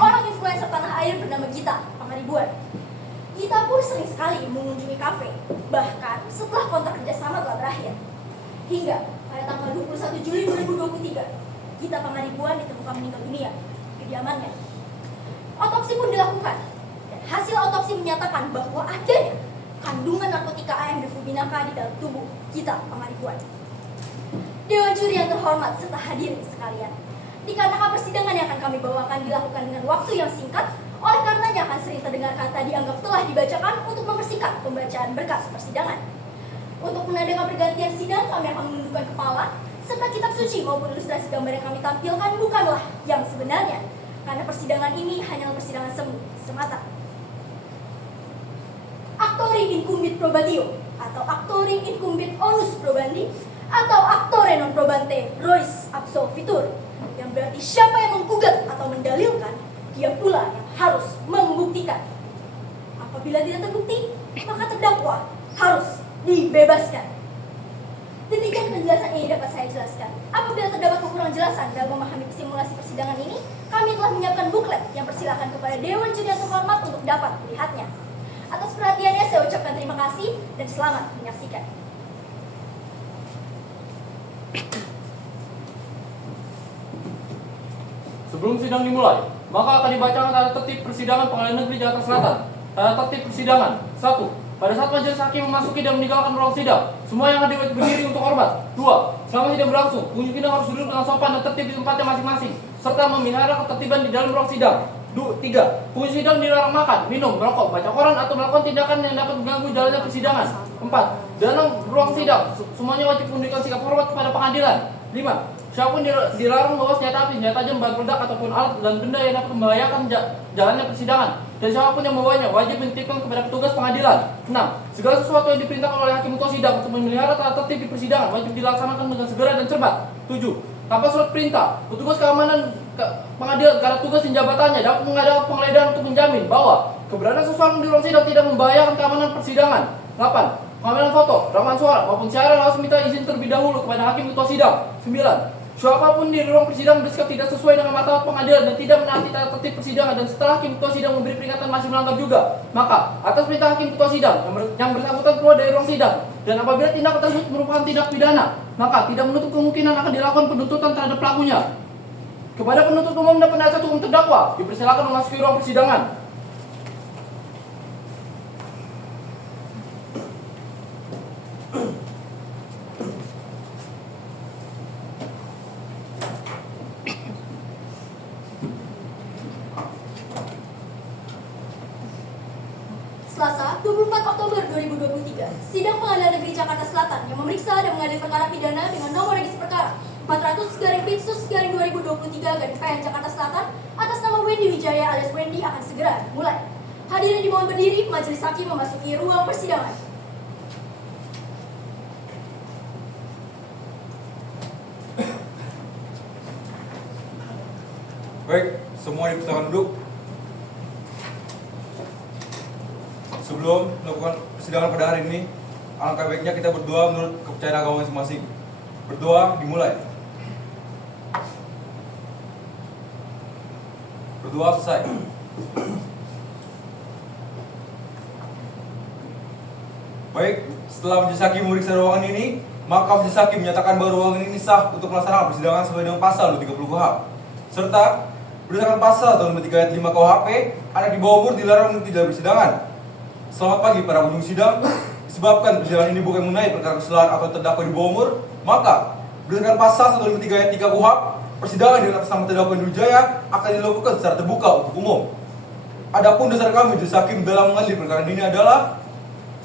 seorang influencer tanah air bernama Gita Pangaribuan. Gita pun sering sekali mengunjungi kafe, bahkan setelah kontrak kerjasama telah berakhir. Hingga pada tanggal 21 Juli 2023, Gita Pangaribuan ditemukan meninggal dunia di kediamannya. Otopsi pun dilakukan, dan hasil otopsi menyatakan bahwa adanya kandungan narkotika AMD-Fubinaka di dalam tubuh Gita Pangaribuan. Dewan juri yang terhormat serta hadirin sekalian, dikarenakan persidangan yang akan kami bawakan dilakukan dengan waktu yang singkat, oleh karenanya akan sering terdengar kata dianggap telah dibacakan untuk mempersingkat pembacaan berkas persidangan. Untuk menandakan pergantian sidang, kami akan menundukkan kepala, serta kitab suci maupun ilustrasi gambar yang kami tampilkan bukanlah yang sebenarnya, karena persidangan ini hanyalah persidangan semu semata. Actori incumbit probatio, atau actori incumbit onus probandi, atau actore non probante rois absolvitur, yang berarti siapa yang menggugat atau mendalilkan, dia pula yang harus membuktikan. Apabila tidak terbukti, maka terdakwa harus dibebaskan. Demikian penjelasan ini dapat saya jelaskan. Apabila terdapat kekurangan jelasan dalam memahami simulasi persidangan ini, kami telah menyiapkan buklet yang persilakan kepada Dewan Juri yang terhormat untuk dapat melihatnya. Atas perhatiannya saya ucapkan terima kasih dan selamat menyaksikan. Sebelum sidang dimulai, maka akan dibacakan tanda tertib persidangan Pengadilan Negeri Jakarta Selatan. Tanda tertib persidangan. 1. Pada saat majelis hakim memasuki dan meninggalkan ruang sidang, semua yang hadir wajib berdiri untuk hormat. 2. Selama sidang berlangsung, pengunjung sidang harus duduk dengan sopan dan tertib di tempatnya masing-masing, serta memelihara ketertiban di dalam ruang sidang. 3. Pengunjung sidang dilarang makan, minum, merokok, baca koran, atau melakukan tindakan yang dapat mengganggu jalannya persidangan. 4. Dalam ruang sidang, semuanya wajib menunjukkan sikap hormat kepada pengadilan. 5. Siapapun dilarang membawa senjata api, senjata tajam, bahan peledak, ataupun alat dan benda yang dapat membahayakan jalannya persidangan. Dan siapapun yang membawanya wajib menitipkan kepada petugas pengadilan. 6. Segala sesuatu yang diperintahkan oleh hakim muka sidang untuk memelihara tata tertib di persidangan wajib dilaksanakan dengan segera dan cepat. 7. Tanpa surat perintah, petugas keamanan pengadilan karena tugas dan jabatannya dapat mengadakan penggeledahan untuk menjamin bahwa keberadaan seseorang di ruang sidang tidak membahayakan keamanan persidangan. 8. Pengambilan foto, rekaman suara, maupun siaran harus minta izin terlebih dahulu kepada hakim ketua sidang. 9. Siapapun di ruang persidangan bersikap tidak sesuai dengan martabat pengadilan dan tidak menaati tata tertib persidangan dan setelah hakim ketua sidang memberi peringatan masih melanggar juga, maka atas perintah hakim ketua sidang yang bersangkutan keluar dari ruang sidang dan apabila tindakan tersebut merupakan tindak pidana, maka tidak menutup kemungkinan akan dilakukan penuntutan terhadap pelakunya. Kepada penuntut umum dan penasihat hukum terdakwa dipersilakan memasuki ruang persidangan. Selasa, 24 Oktober 2023, Sidang Pengadilan Negeri Jakarta Selatan yang memeriksa dan mengadili perkara pidana dengan nomor regis perkara 400/Pitsus/2023/PN Jakarta Selatan atas nama Wendy Wijaya alias Wendy akan segera dimulai. Hadirin dimohon berdiri, majelis hakim memasuki ruang persidangan. Baik, semua dipersilakan duduk. Sebelum melakukan persidangan pada hari ini, alangkah baiknya kita berdoa menurut kepercayaan agama masing-masing. Berdoa dimulai. Berdoa selesai. Baik, setelah majelis hakim memeriksa ruangan ini, maka majelis hakim menyatakan bahwa ruangan ini sah untuk melaksanakan persidangan sesuai dengan pasal 230 KUHP. Serta berdasarkan pasal tahun 3 ayat 5 KUHP, anak di bawah umur dilarang mengikuti dalam persidangan. Selamat pagi para pengunjung sidang. Disebabkan persidangan ini bukan mengenai perkara kesalahan atau terdakwa di bawah umur, maka berdasarkan pasal 153 ayat 3 KUHP, persidangan dengan atas nama terdakwa Wendy Wijaya akan dilakukan secara terbuka untuk umum. Adapun dasar kami majelis hakim dalam mengadili perkara ini adalah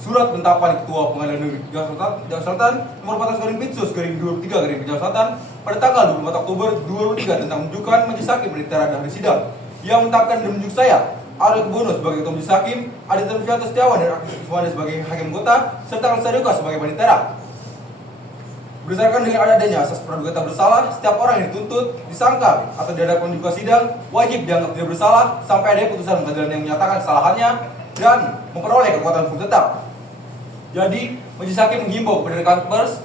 Surat Penetapan Ketua Pengadilan Negeri Jakarta Selatan nomor 14/Pitsus/2023/Jakarta Selatan pada tanggal 24 Oktober 2023 tentang menunjukkan majelis hakim penetapan dan hari sidang yang menetapkan dan menunjuk saya Aryo Kubono sebagai ketua majelis hakim, Aditya Fianto Setiawan dan Agus Kuswanda sebagai hakim anggota, serta Alsaduka sebagai panitera. Berdasarkan dengan adanya asas praduga tak bersalah, setiap orang yang dituntut, disangka atau dihadapkan di muka sidang wajib dianggap tidak bersalah sampai ada putusan pengadilan yang menyatakan kesalahannya dan memperoleh kekuatan hukum tetap. Jadi, majelis hakim menghimbau kepada rekan pers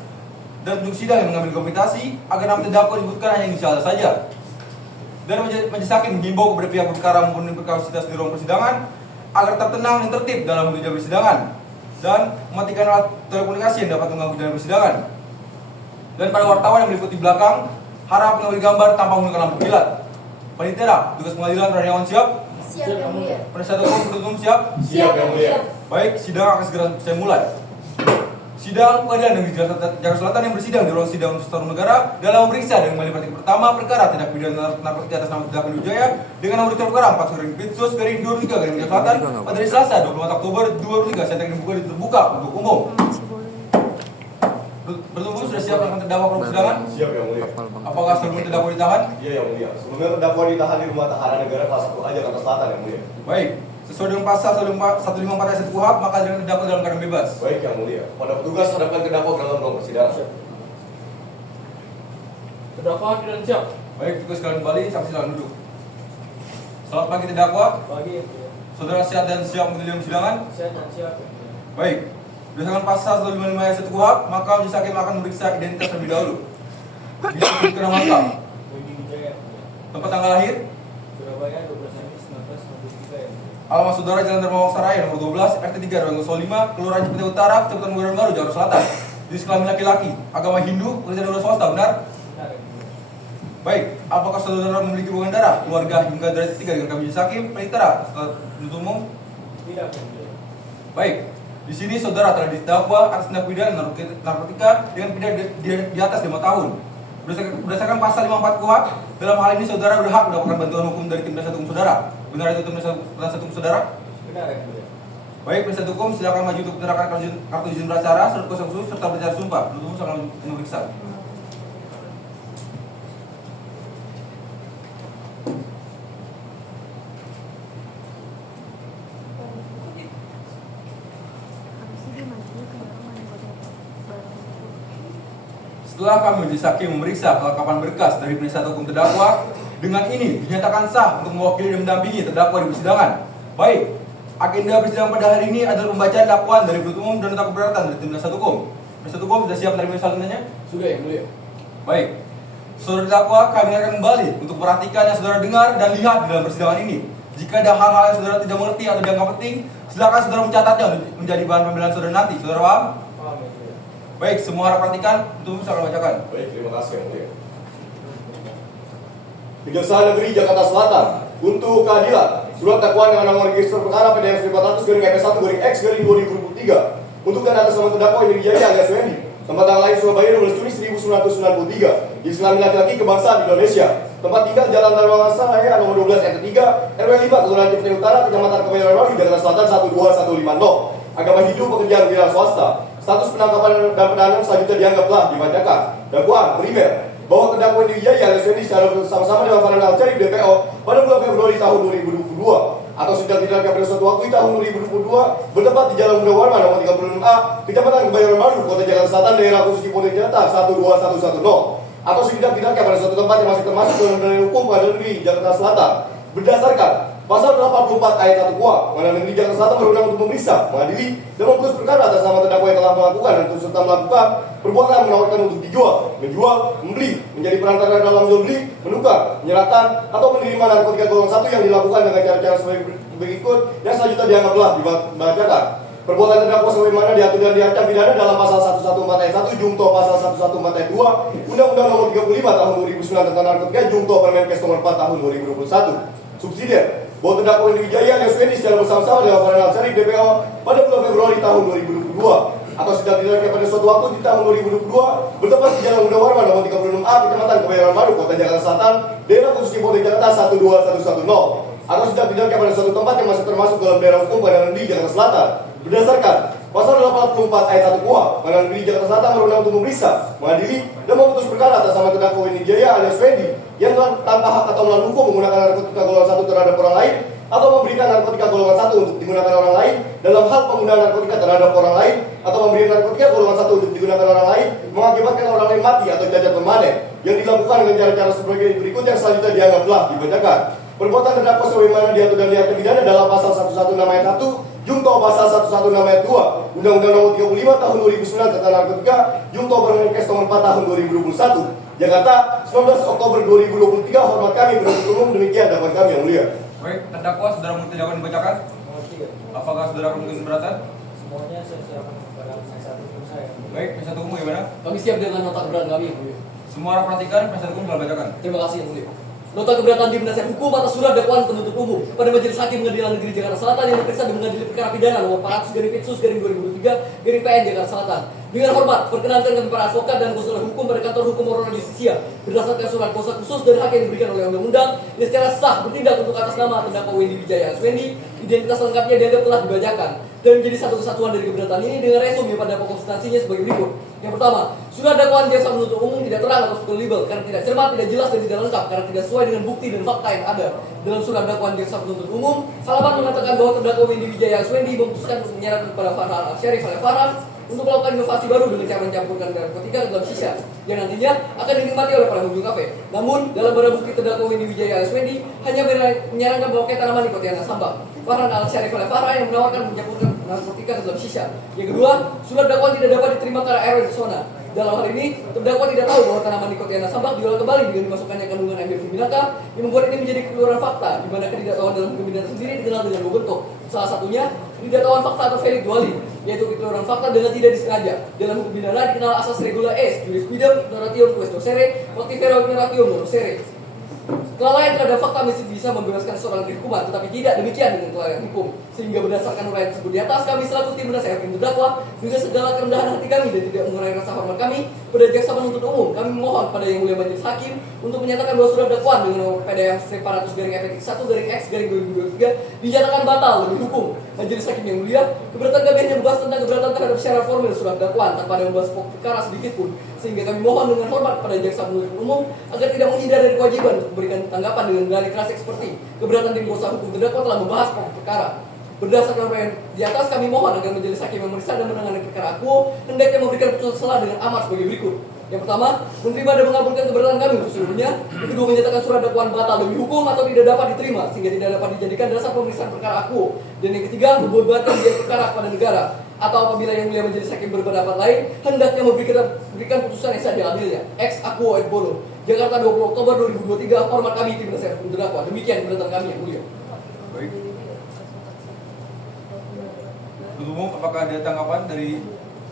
dan penunjuk sidang yang mengambil dokumentasi agar nama terdakwa disebutkan hanya inisialnya saja. Dan majelis hakim menghimbau kepada pihak perkara maupun berkapasitas di ruang persidangan agar tetap tenang dan tertib dalam menjalankan persidangan dan mematikan alat telekomunikasi yang dapat mengganggu jalannya persidangan. Dan pada wartawan yang meliputi belakang, harap mengambil gambar tanpa menggunakan lampu kilat. Panitia, tugas pengadilan Raniawan siap? Siap yang mulia. Penasihat hukum penuntut umum siap? Siap yang mulia. Baik, sidang akan segera saya mulai. Sidang Pengadilan Negeri Jakarta Selatan yang bersidang di ruang sidang Universitas Negara dalam memeriksa dan kembali partai pertama perkara tindak pidana narkotika atas nama Terdakwa Wijaya dengan nomor perkara 4/Pitsus/23 Jakarta Selatan pada hari Selasa 24 Oktober 2023. Sidang dibuka terbuka untuk umum. Bertemu sudah siap akan terdakwa ke persidangan? Siap yang mulia. Apakah sebelum terdakwa ditahan? Iya yang mulia. Sebelumnya terdakwa ditahan di rumah tahanan negara kelas 1A Jakarta Selatan yang mulia. Baik, sesuai dengan pasal 154 ayat 1 KUHP maka jangan terdakwa dalam keadaan bebas. Baik yang mulia. Pada petugas hadapkan terdakwa ke dalam ruang persidangan. Terdakwa tidak siap. Baik, tugas kalian kembali, saksi silakan duduk. Selamat pagi terdakwa. Pagi. Saudara sehat dan siap menghadiri persidangan? Saya tak siap. Baik, berdasarkan pasal 155 ayat 1 KUHP, maka majelis hakim akan memeriksa identitas terlebih dahulu. Disebutkan nama lengkap, Widi Wijaya. tempat tanggal lahir, Surabaya 12 Agustus 1993 ya. alamat saudara Jalan Dharma Raya nomor 12, RT 3 RW 05, Kelurahan Cipete Utara, Kecamatan Kebayoran Baru, Jakarta Selatan. Jenis kelamin laki-laki, agama Hindu, pekerjaan negara swasta, benar? Benar ya. Baik, apakah saudara memiliki hubungan darah, keluarga hingga derajat 3 dengan kami majelis hakim, penitera, setelah penuntut umum? Tidak ya. Baik, di sini saudara telah didakwa atas tindak pidana narkotika dengan pidana di atas 5 tahun. Berdasarkan pasal 54 KUHP, dalam hal ini saudara berhak mendapatkan bantuan hukum dari tim penasihat hukum saudara. Benar itu tim penasihat hukum saudara? Benar ya. Baik, penasihat hukum silakan maju untuk menyerahkan kartu izin beracara, surat kuasa khusus serta berbicara sumpah. Penuntut umum silakan memeriksa. Setelah kami majelis hakim memeriksa kelengkapan berkas dari penasihat hukum terdakwa, dengan ini dinyatakan sah untuk mewakili dan mendampingi terdakwa di persidangan. Baik, agenda persidangan pada hari ini adalah pembacaan dakwaan dari penuntut umum dan nota keberatan dari tim penasihat hukum. Penasihat hukum sudah siap menerima selanjutnya? Sudah yang mulia. Baik, saudara terdakwa, kami akan kembali untuk perhatikan yang saudara dengar dan lihat di dalam persidangan ini. Jika ada hal-hal yang saudara tidak mengerti atau dianggap penting, silakan saudara mencatatnya untuk menjadi bahan pembelaan saudara nanti. Saudara paham? Paham ya. Mulia. Baik, semua harap perhatikan. Untuk saya bacakan. Baik, terima kasih yang mulia. Kejaksaan Negeri Jakarta Selatan untuk keadilan surat dakwaan dengan nomor register perkara PDM 400/EP1/X/2023 untuk dan atas nama terdakwa Widi Wijaya alias Wendy, tempat tanggal lahir Surabaya 12 Juni 1993, jenis kelamin laki-laki, kebangsaan Indonesia, tempat tinggal Jalan Dharma Raya nomor 12 RT 3 RW 5 Kelurahan Cipete Utara, Kecamatan Kebayoran Baru, Jakarta Selatan 12150. Agama Hindu, pekerjaan wira swasta. Status penangkapan dan penahanan selanjutnya dianggap telah dibacakan. Dakwaan primer bahwa terdakwa Widi Wijaya alias Wendy secara bersama-sama dengan Farhan Al-Syarif DPO pada bulan Februari tahun 2022 atau sejak tidak pada suatu waktu di tahun 2022 bertempat di Jalan Muda Warman nomor 36A, Kecamatan Kebayoran Baru, Kota Jakarta Selatan, daerah khusus Cipete Jakarta 12110 atau setidak-tidaknya pada suatu tempat yang masih termasuk dalam wilayah hukum Pengadilan Negeri Jakarta Selatan berdasarkan pasal 84 ayat 1 KUHP. Pengadilan Negeri Jakarta Selatan berwenang untuk memeriksa, mengadili, dan memutus perkara atas nama terdakwa yang telah melakukan dan turut serta melakukan perbuatan menawarkan untuk dijual, menjual, membeli, menjadi perantara dalam jual beli, menukar, menyerahkan, atau menerima narkotika golongan 1 yang dilakukan dengan cara-cara sebagai berikut yang selanjutnya dianggap telah dibacakan. Perbuatan terdakwa sebagaimana diatur dan diancam pidana dalam pasal 114 ayat 1 Jungto pasal 114 ayat 2 Undang-Undang Nomor 35 Tahun 2009 tentang narkotika Jungto Permenkes Nomor 4 Tahun 2021. Subsidiar bahwa terdakwa Widi Wijaya alias Wendy secara bersama-sama dengan Farhan Al-Syarif DPO pada bulan Februari tahun 2022 atau setidak-tidaknya pada suatu waktu di tahun 2022 bertempat di Jalan Muda Warman nomor 36A, Kecamatan Kebayoran Baru, Kota Jakarta Selatan, daerah khusus Cipete Jakarta 12110 atau setidak-tidaknya pada suatu tempat yang masih termasuk dalam daerah hukum Pengadilan Negeri Jakarta Selatan berdasarkan pasal 84 ayat 1 KUHP. Pengadilan Negeri Jakarta Selatan berwenang untuk memeriksa, mengadili, dan memutus perkara atas nama terdakwa Widi Wijaya alias Wendy yang tanpa hak atau melawan hukum menggunakan narkotika golongan 1 terhadap orang lain atau memberikan narkotika golongan 1 untuk digunakan orang lain dalam hal penggunaan narkotika terhadap orang lain atau memberikan narkotika golongan 1 untuk digunakan orang lain mengakibatkan orang lain mati atau cacat permanen yang dilakukan dengan cara-cara sebagai berikut yang selanjutnya dianggap telah dibacakan. Perbuatan terdakwa sebagaimana diatur dan diatur pidana dalam pasal 116 ayat 1 Jungto pasal 116 ayat 2 Undang-Undang Nomor 35 Tahun 2009 tentang narkotika Jungto Permenkes Nomor 4 Tahun 2021 Jakarta, 19 Oktober 2023. Hormat kami penuntut umum, demikian dakwaan kami yang mulia. Baik, terdakwa saudara mengerti dakwaan dibacakan? Apakah saudara mungkin keberatan? Semuanya saya siapkan kepada penasihat hukum saya. Baik, penasihat hukum bagaimana? Kami siap dengan nota keberatan kami yang mulia. Semua orang perhatikan, penasihat hukum telah bacakan. Terima kasih yang mulia. Nota keberatan tim penasihat hukum atas surat dakwaan penuntut umum pada Majelis Hakim Pengadilan Negeri Jakarta Selatan yang diperiksa dan mengadili perkara pidana nomor 400/Pitsus/2023 PN Jakarta Selatan. Dengan hormat, perkenankan kami para advokat dan konsultan hukum pada kantor hukum Orona Justisia berdasarkan surat kuasa khusus dan hak yang diberikan oleh undang-undang yang secara sah bertindak untuk atas nama terdakwa Wendy Wijaya Aswendi. Identitas lengkapnya dianggap telah dibacakan dan menjadi satu kesatuan dari keberatan ini dengan resume pada pokok substansinya sebagai berikut. Yang pertama, surat dakwaan jaksa penuntut umum tidak terang atau kredibel karena tidak cermat, tidak jelas dan tidak lengkap karena tidak sesuai dengan bukti dan fakta yang ada. Dalam surat dakwaan jaksa penuntut umum, Salaman mengatakan bahwa terdakwa Wendy Wijaya Aswendi memutuskan untuk menyarankan kepada Farhan Al-Syarif Al-Farhan untuk melakukan inovasi baru dengan cara mencampurkan narkotika ke dalam shisha yang nantinya akan dinikmati oleh para pengunjung kafe. Namun, dalam barang bukti terdakwa Wendy Wijaya Aswendi hanya menyarankan bahwa tanaman nikotina sambal. Farhan Al-Syarif Al-Farhan yang menawarkan mencampurkan narkotika ke dalam shisha. Yang kedua, surat dakwaan tidak dapat diterima karena error di zona. Dalam hal ini, terdakwa tidak tahu bahwa tanaman nikotina sambal diolah kembali dengan dimasukkannya kandungan ambil vinaka yang membuat ini menjadi keluaran fakta, di mana ketidaktahuan dalam kebinaan sendiri dikenal dengan dua bentuk. Salah satunya, ketidaktahuan fakta atau valid duali, yaitu keluaran fakta dengan tidak disengaja. Dalam hukum pidana dikenal asas regula es, juris quidem, ignoratium quaes nocere, motivero ignoratium non nocere. Kelalaian terhadap fakta mesti bisa membebaskan seorang dari hukuman, tetapi tidak demikian dengan kelalaian hukum. Sehingga berdasarkan uraian tersebut di atas, kami selaku tim penasihat hakim terdakwa dengan segala kerendahan hati kami dan tidak mengurangi rasa hormat kami pada jaksa penuntut umum, kami memohon pada yang mulia majelis hakim untuk menyatakan bahwa surat dakwaan dengan nomor PDM 400/1/X1/X2023 dinyatakan batal demi hukum. Majelis hakim yang mulia, keberatan kami hanya membahas tentang keberatan terhadap syarat formil surat dakwaan tanpa ada membahas pokok perkara sedikit pun. Sehingga kami mohon dengan hormat pada jaksa penuntut umum agar tidak menghindar dari kewajiban untuk memberikan tanggapan dengan dalih keras seperti keberatan tim kuasa hukum terdakwa telah membahas pokok perkara. Berdasarkan uraian di atas, kami mohon agar majelis hakim yang memeriksa dan menangani perkara aku hendaknya memberikan putusan selah dengan amar sebagai berikut. Yang pertama, menerima dan mengabulkan keberatan kami untuk seluruhnya. Yang kedua, menyatakan surat dakwaan batal demi hukum atau tidak dapat diterima sehingga tidak dapat dijadikan dasar pemeriksaan perkara aku. Dan yang ketiga, membuat dia perkara kepada negara. Atau apabila yang mulia majelis hakim berpendapat lain, hendaknya memberikan putusan yang sah diambilnya. Ex aquo et bono. Jakarta 20 Oktober 2023. Hormat kami tim penasihat hukum terdakwa. Demikian keberatan kami yang mulia. Baik. Penuntut umum, apakah ada tanggapan dari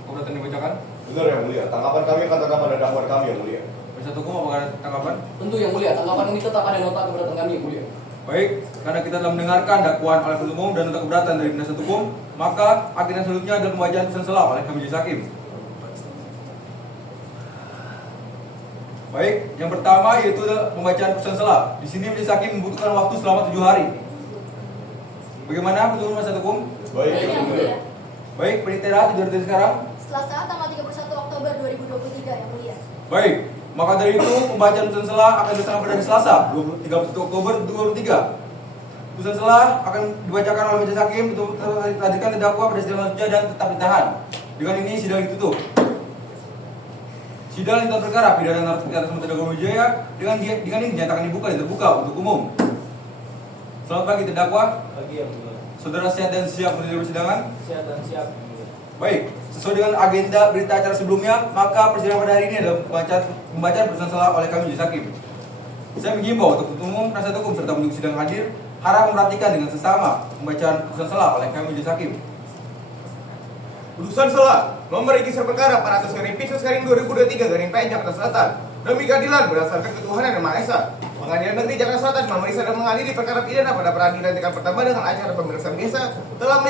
keberatan yang dibacakan? Benar yang mulia. Tanggapan kami akan terdapat pada dakwaan kami yang mulia. Penasihat hukum, apakah ada tanggapan? Tentu yang mulia, tanggapan ini tetap ada nota keberatan kami yang mulia. Baik, karena kita telah mendengarkan dakwaan oleh penuntut umum dan nota keberatan dari penasihat hukum, maka agenda selanjutnya adalah pembacaan putusan selah oleh majelis hakim. Baik, yang pertama yaitu pembacaan putusan selah. Di sini majelis hakim membutuhkan waktu selama 7 hari. Bagaimana penuntut penasihat hukum? Baik yang mulia. Baik, penitera 7 hari dari sekarang. Selasa tanggal 31 Oktober 2023 yang mulia. Baik, maka dari itu pembacaan putusan selah akan dilaksanakan pada hari Selasa 31 Oktober 2023. Putusan selah akan dibacakan oleh majelis hakim untuk dihadirkan terdakwa pada sidang selanjutnya dan tetap ditahan. Dengan ini sidang ditutup. Sidang lintas perkara pidana narkotika atas nama terdakwa Wijaya dengan ini dinyatakan dibuka dan terbuka untuk umum. Selamat pagi terdakwa. Pagi yang mulia. Saudara sehat dan siap menghadiri persidangan? Siap dan siap yang mulia. Baik, sesuai dengan agenda berita acara sebelumnya, maka persidangan pada hari ini adalah pembacaan putusan selah oleh kami majelis hakim. Saya menghimbau untuk penuntut umum, penasihat hukum serta penduduk sidang hadir harap memperhatikan dengan sesama pembacaan putusan selah oleh kami majelis hakim. Putusan selah nomor register perkara 400/Pitsus/2023 PN Jakarta Selatan demi keadilan berdasarkan ketuhanan yang Maha Esa. Pengadilan Negeri Jakarta Selatan memeriksa dan mengadili perkara pidana pada peradilan tingkat pertama dengan acara pemeriksaan biasa telah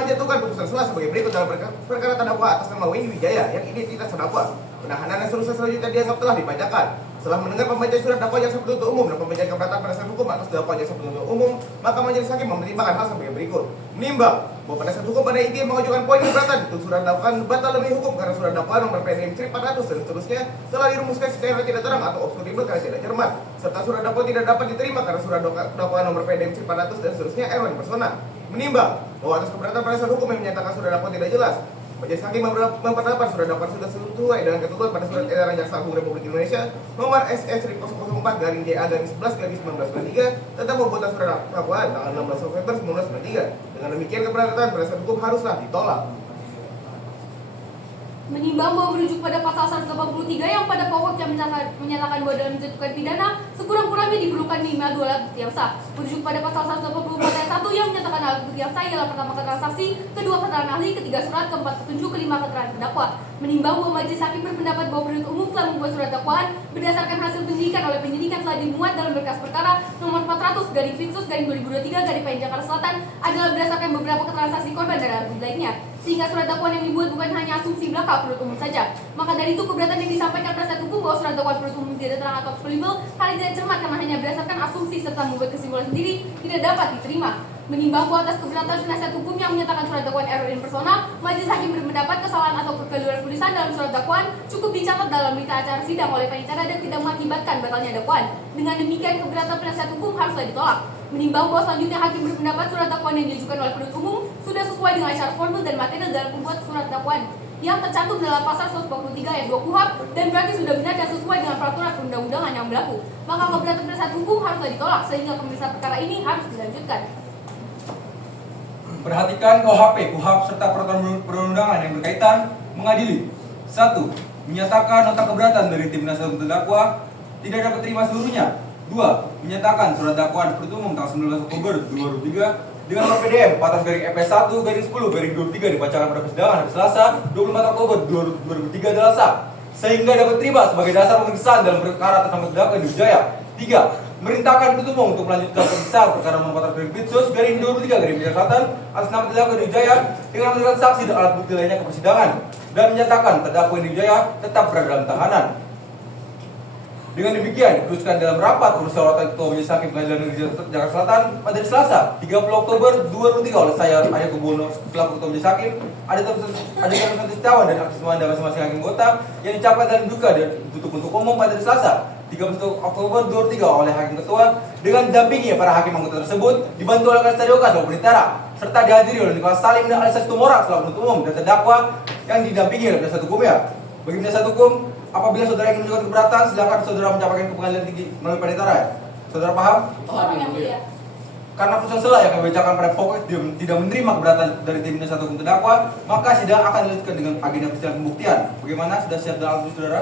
menjatuhkan putusan selah sebagai berikut dalam perkara terdakwa atas nama Wendy Wijaya yang identitas terdakwa. Penahanan dan selanjutnya dianggap telah dibacakan. Setelah mendengar pembacaan surat dakwaan jaksa penuntut umum dan pembacaan keberatan penasihat hukum atas dakwaan jaksa penuntut umum, maka majelis hakim mempertimbangkan hal sebagai berikut. Menimbang bahwa penasihat hukum pada intinya mengajukan poin keberatan untuk surat dakwaan batal demi hukum karena surat dakwaan nomor PDM 400 dan seterusnya telah dirumuskan secara tidak terang atau obskuribel karena tidak cermat, serta surat dakwaan tidak dapat diterima karena surat dakwaan nomor PDM 400 dan seterusnya error persona. Menimbang bahwa atas keberatan penasihat hukum yang menyatakan surat dakwaan tidak jelas, majelis hakim memperdapat surat dakwaan sudah sesuai dengan ketentuan pada surat edaran Jaksa Agung Republik Indonesia nomor SS-004/JA/11/1993 tentang pembuatan surat dakwaan tanggal 16 November 1993. Dengan demikian keberatan penasihat hukum haruslah ditolak. Menimbang bahwa merujuk pada pasal 183 yang pada pokoknya menyatakan bahwa dalam menjatuhkan pidana sekurang-kurangnya diperlukan minimal 2 alat bukti yang sah. Merujuk pada pasal 184 ayat 1 yang menyatakan alat bukti yang sah ialah pertama keterangan saksi, kedua keterangan ahli, ketiga surat, keempat petunjuk, kelima keterangan terdakwa. Menimbang bahwa majelis hakim berpendapat bahwa penuntut umum telah membuat surat dakwaan berdasarkan hasil penyidikan oleh penyidik yang telah dimuat dalam berkas perkara nomor 400/Pinsus/2023/PN Jakarta Selatan adalah berdasarkan beberapa keterangan saksi korban dan alat bukti lainnya. Sehingga surat dakwaan yang dibuat bukan hanya asumsi belaka penuntut umum saja. Maka dari itu keberatan yang disampaikan penasihat hukum bahwa surat dakwaan penuntut umum tidak terang atau explainable hal ini tidak cermat karena hanya berdasarkan asumsi serta membuat kesimpulan sendiri tidak dapat diterima. Menimbang bahwa atas keberatan penasihat hukum yang menyatakan surat dakwaan error in persona, majelis hakim berpendapat kesalahan atau kekeliruan tulisan dalam surat dakwaan cukup dicatat dalam berita acara sidang oleh panitia dan tidak mengakibatkan batalnya dakwaan. Dengan demikian keberatan penasihat hukum haruslah ditolak. Menimbang bahwa selanjutnya hakim berpendapat surat dakwaan yang diajukan oleh penuntut umum sudah sesuai dengan syarat formil dan material dalam pembuat surat dakwaan yang tercantum dalam pasal 143 ayat 2 KUHP dan berarti sudah benar dan sesuai dengan peraturan perundang-undangan yang berlaku. Maka keberatan penasihat hukum haruslah ditolak sehingga pemeriksaan perkara ini harus dilanjutkan. Perhatikan KUHP serta peraturan perundangan yang berkaitan mengadili. 1. Menyatakan nota keberatan dari tim penasihat hukum terdakwa tidak dapat terima seluruhnya. 2. Menyatakan surat dakwaan penuntut umum tanggal 19 Oktober 2023 dengan nomor PDM 4-EP1-10-23 dibacakan pada persidangan hari Selasa 24 Oktober 2003 adalah sah sehingga dapat terima sebagai dasar pemeriksaan dalam perkara atas nama terdakwa Edi Wijaya. 3. Merintahkan penuntut umum untuk melanjutkan pemeriksaan perkara nomor 4-Pinsus-23 Selatan atas nama terdakwa Edi Wijaya dengan menunjukkan saksi dan alat bukti lainnya ke persidangan dan menyatakan terdakwa Edi Wijaya tetap berada dalam tahanan. Dengan demikian, diputuskan dalam rapat musyawarah ketua majelis hakim Pengadilan Negeri Jakarta Selatan pada hari Selasa 30 Oktober 2003 oleh saya Arya Kubono selaku ketua majelis hakim, ada Terus Setiawan dan akses Manda masing-masing hakim anggota yang dicapai dalam duka dan tutup untuk umum pada hari Selasa 31 Oktober 2003 oleh hakim ketua dengan didampingi para hakim anggota tersebut dibantu oleh Kasih Oka selaku penitara serta dihadiri oleh Nikolas Salim dan Alisa Tumora selaku penuntut umum dan terdakwa yang didampingi oleh penasihat hukumnya. Bagi penasihat hukum, apabila saudara ingin menunjukkan keberatan, silakan saudara menyampaikan ke pengadilan tinggi melalui panitera. Saudara paham? Paham yang mulia. Karena putusan sela yang dibacakan pada pokok tidak menerima keberatan dari tim penasihat hukum terdakwa, maka sidang akan dilanjutkan dengan agenda persidangan pembuktian. Bagaimana? Sudah siap dalam alat bukti, saudara?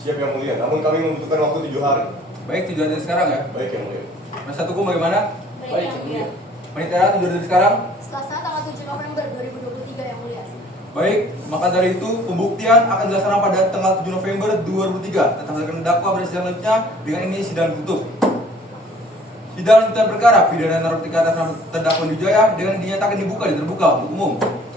Siap yang mulia, namun kami membutuhkan waktu 7 hari. Baik, 7 hari dari sekarang ya. Baik yang mulia. Penasihat hukum bagaimana? Baik yang mulia. Panitera 7 hari dari sekarang. Selasa tanggal 7 November 2023 yang mulia. Baik, maka dari itu pembuktian akan dilaksanakan pada tanggal 7 November 2003. Tetap akan terdakwa pada sidang selanjutnya. Dengan ini sidang tutup. Sidang lanjutan perkara pidana narkotika atas nama terdakwa Edi Wijaya dengan dinyatakan dibuka dan terbuka untuk umum.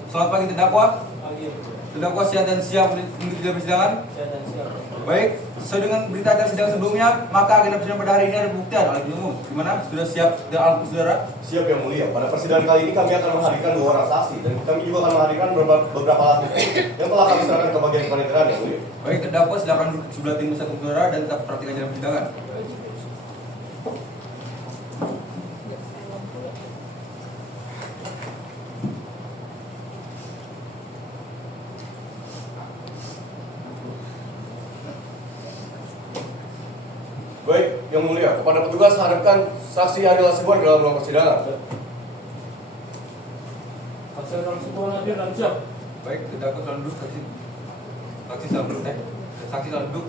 Selamat pagi terdakwa. Pagi. Terdakwa siap dan siap mengikuti persidangan. Saya dan siap. Baik, sesuai dengan berita acara sidang sebelumnya, maka agenda persidangan pada hari ini ada pembuktian oleh penuntut umum. Gimana? Sudah siap dan alat bukti, saudara? Siap yang mulia. Pada persidangan kali ini kami akan menghadirkan 2 orang saksi dan kami juga akan menghadirkan beberapa alat bukti yang telah kami serahkan ke bagian panitera yang mulia. Baik, terdakwa silakan duduk di sebelah tim penasihat hukum saudara dan tetap perhatikan jalan persidangan. Baik, yang mulia, kepada petugas hadapkan saksi Ariel Asibuan dalam ruang persidangan. Saksi dalam sebuah hadir dan siap. Baik, terdakwa selalu duduk, saksi. Saksi selalu duduk, saksi selalu duduk,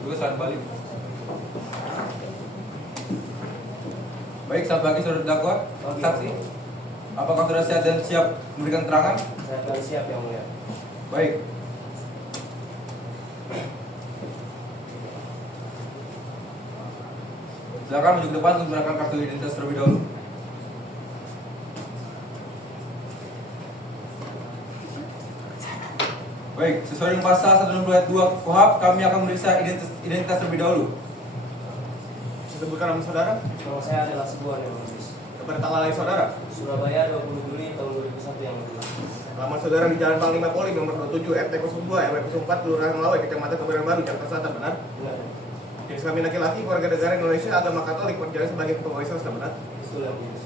juga selalu balik. Baik, selamat pagi saudara terdakwa. Pagi. Saksi, apakah sudah siap dan siap memberikan keterangan? Saya dan siap yang mulia. Baik. Silakan maju ke depan untuk menyerahkan kartu identitas terlebih dahulu. Baik, sesuai dengan pasal 160 ayat 2 KUHP, kami akan memeriksa identitas terlebih dahulu. Sebutkan nama saudara, Nama saya adalah sebuah yang mulia. kepada tanggal lahir saudara. Surabaya 20 Juli tahun 2001 yang mulia. Alamat saudara di Jalan Panglima Polim nomor 27 RT 02 RW 04 Kelurahan Melawai Kecamatan Kebayoran Baru Jakarta Selatan, benar? Benar. Jenis kelamin laki-laki, warga negara Indonesia, agama Katolik, berjalan sebagai pegawai swasta, benar? Itu yang mulia.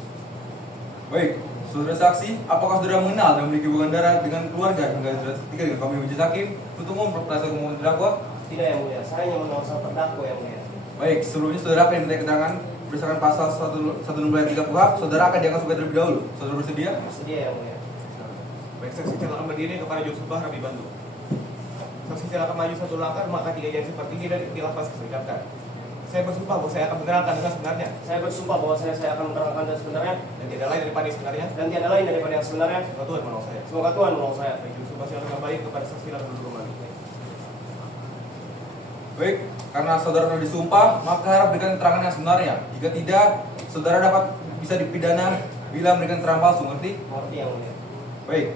Baik, saudara saksi, apakah saudara mengenal dan memiliki hubungan darah dengan keluarga hingga saudara ketika dengan kami majelis hakim untuk umum penasihat hukum terdakwa? Tidak yang mulia. Saya hanya mengenal sang terdakwa yang mulia. Baik, sebelumnya saudara akan diminta keterangan berdasarkan pasal 160 ayat 3 KUHP, saudara akan dianggap sebagai terlebih dahulu. Saudara bersedia? Bersedia yang mulia. Baik, saksi silakan berdiri kepada juru sumpah Rabi Bantu. Saksi silakan maju satu langkah, maka 3 jari seperti ini dan dilafaz keserikatan. Saya bersumpah bahwa saya akan menerangkan dengan sebenarnya Saya bersumpah bahwa saya akan menerangkan dengan sebenarnya dan tidak lain daripada yang sebenarnya. dan tiada lain daripada yang sebenarnya. Semoga Tuhan menolong saya. Semoga Tuhan menolong saya. Baik, juru sumpah silakan kembali kepada saksi silakan duduk kembali. Baik, karena saudara telah disumpah, maka harap berikan keterangan yang sebenarnya. Jika tidak, saudara dapat bisa dipidana bila memberikan keterangan palsu, ngerti? Mengerti yang mulia. Baik,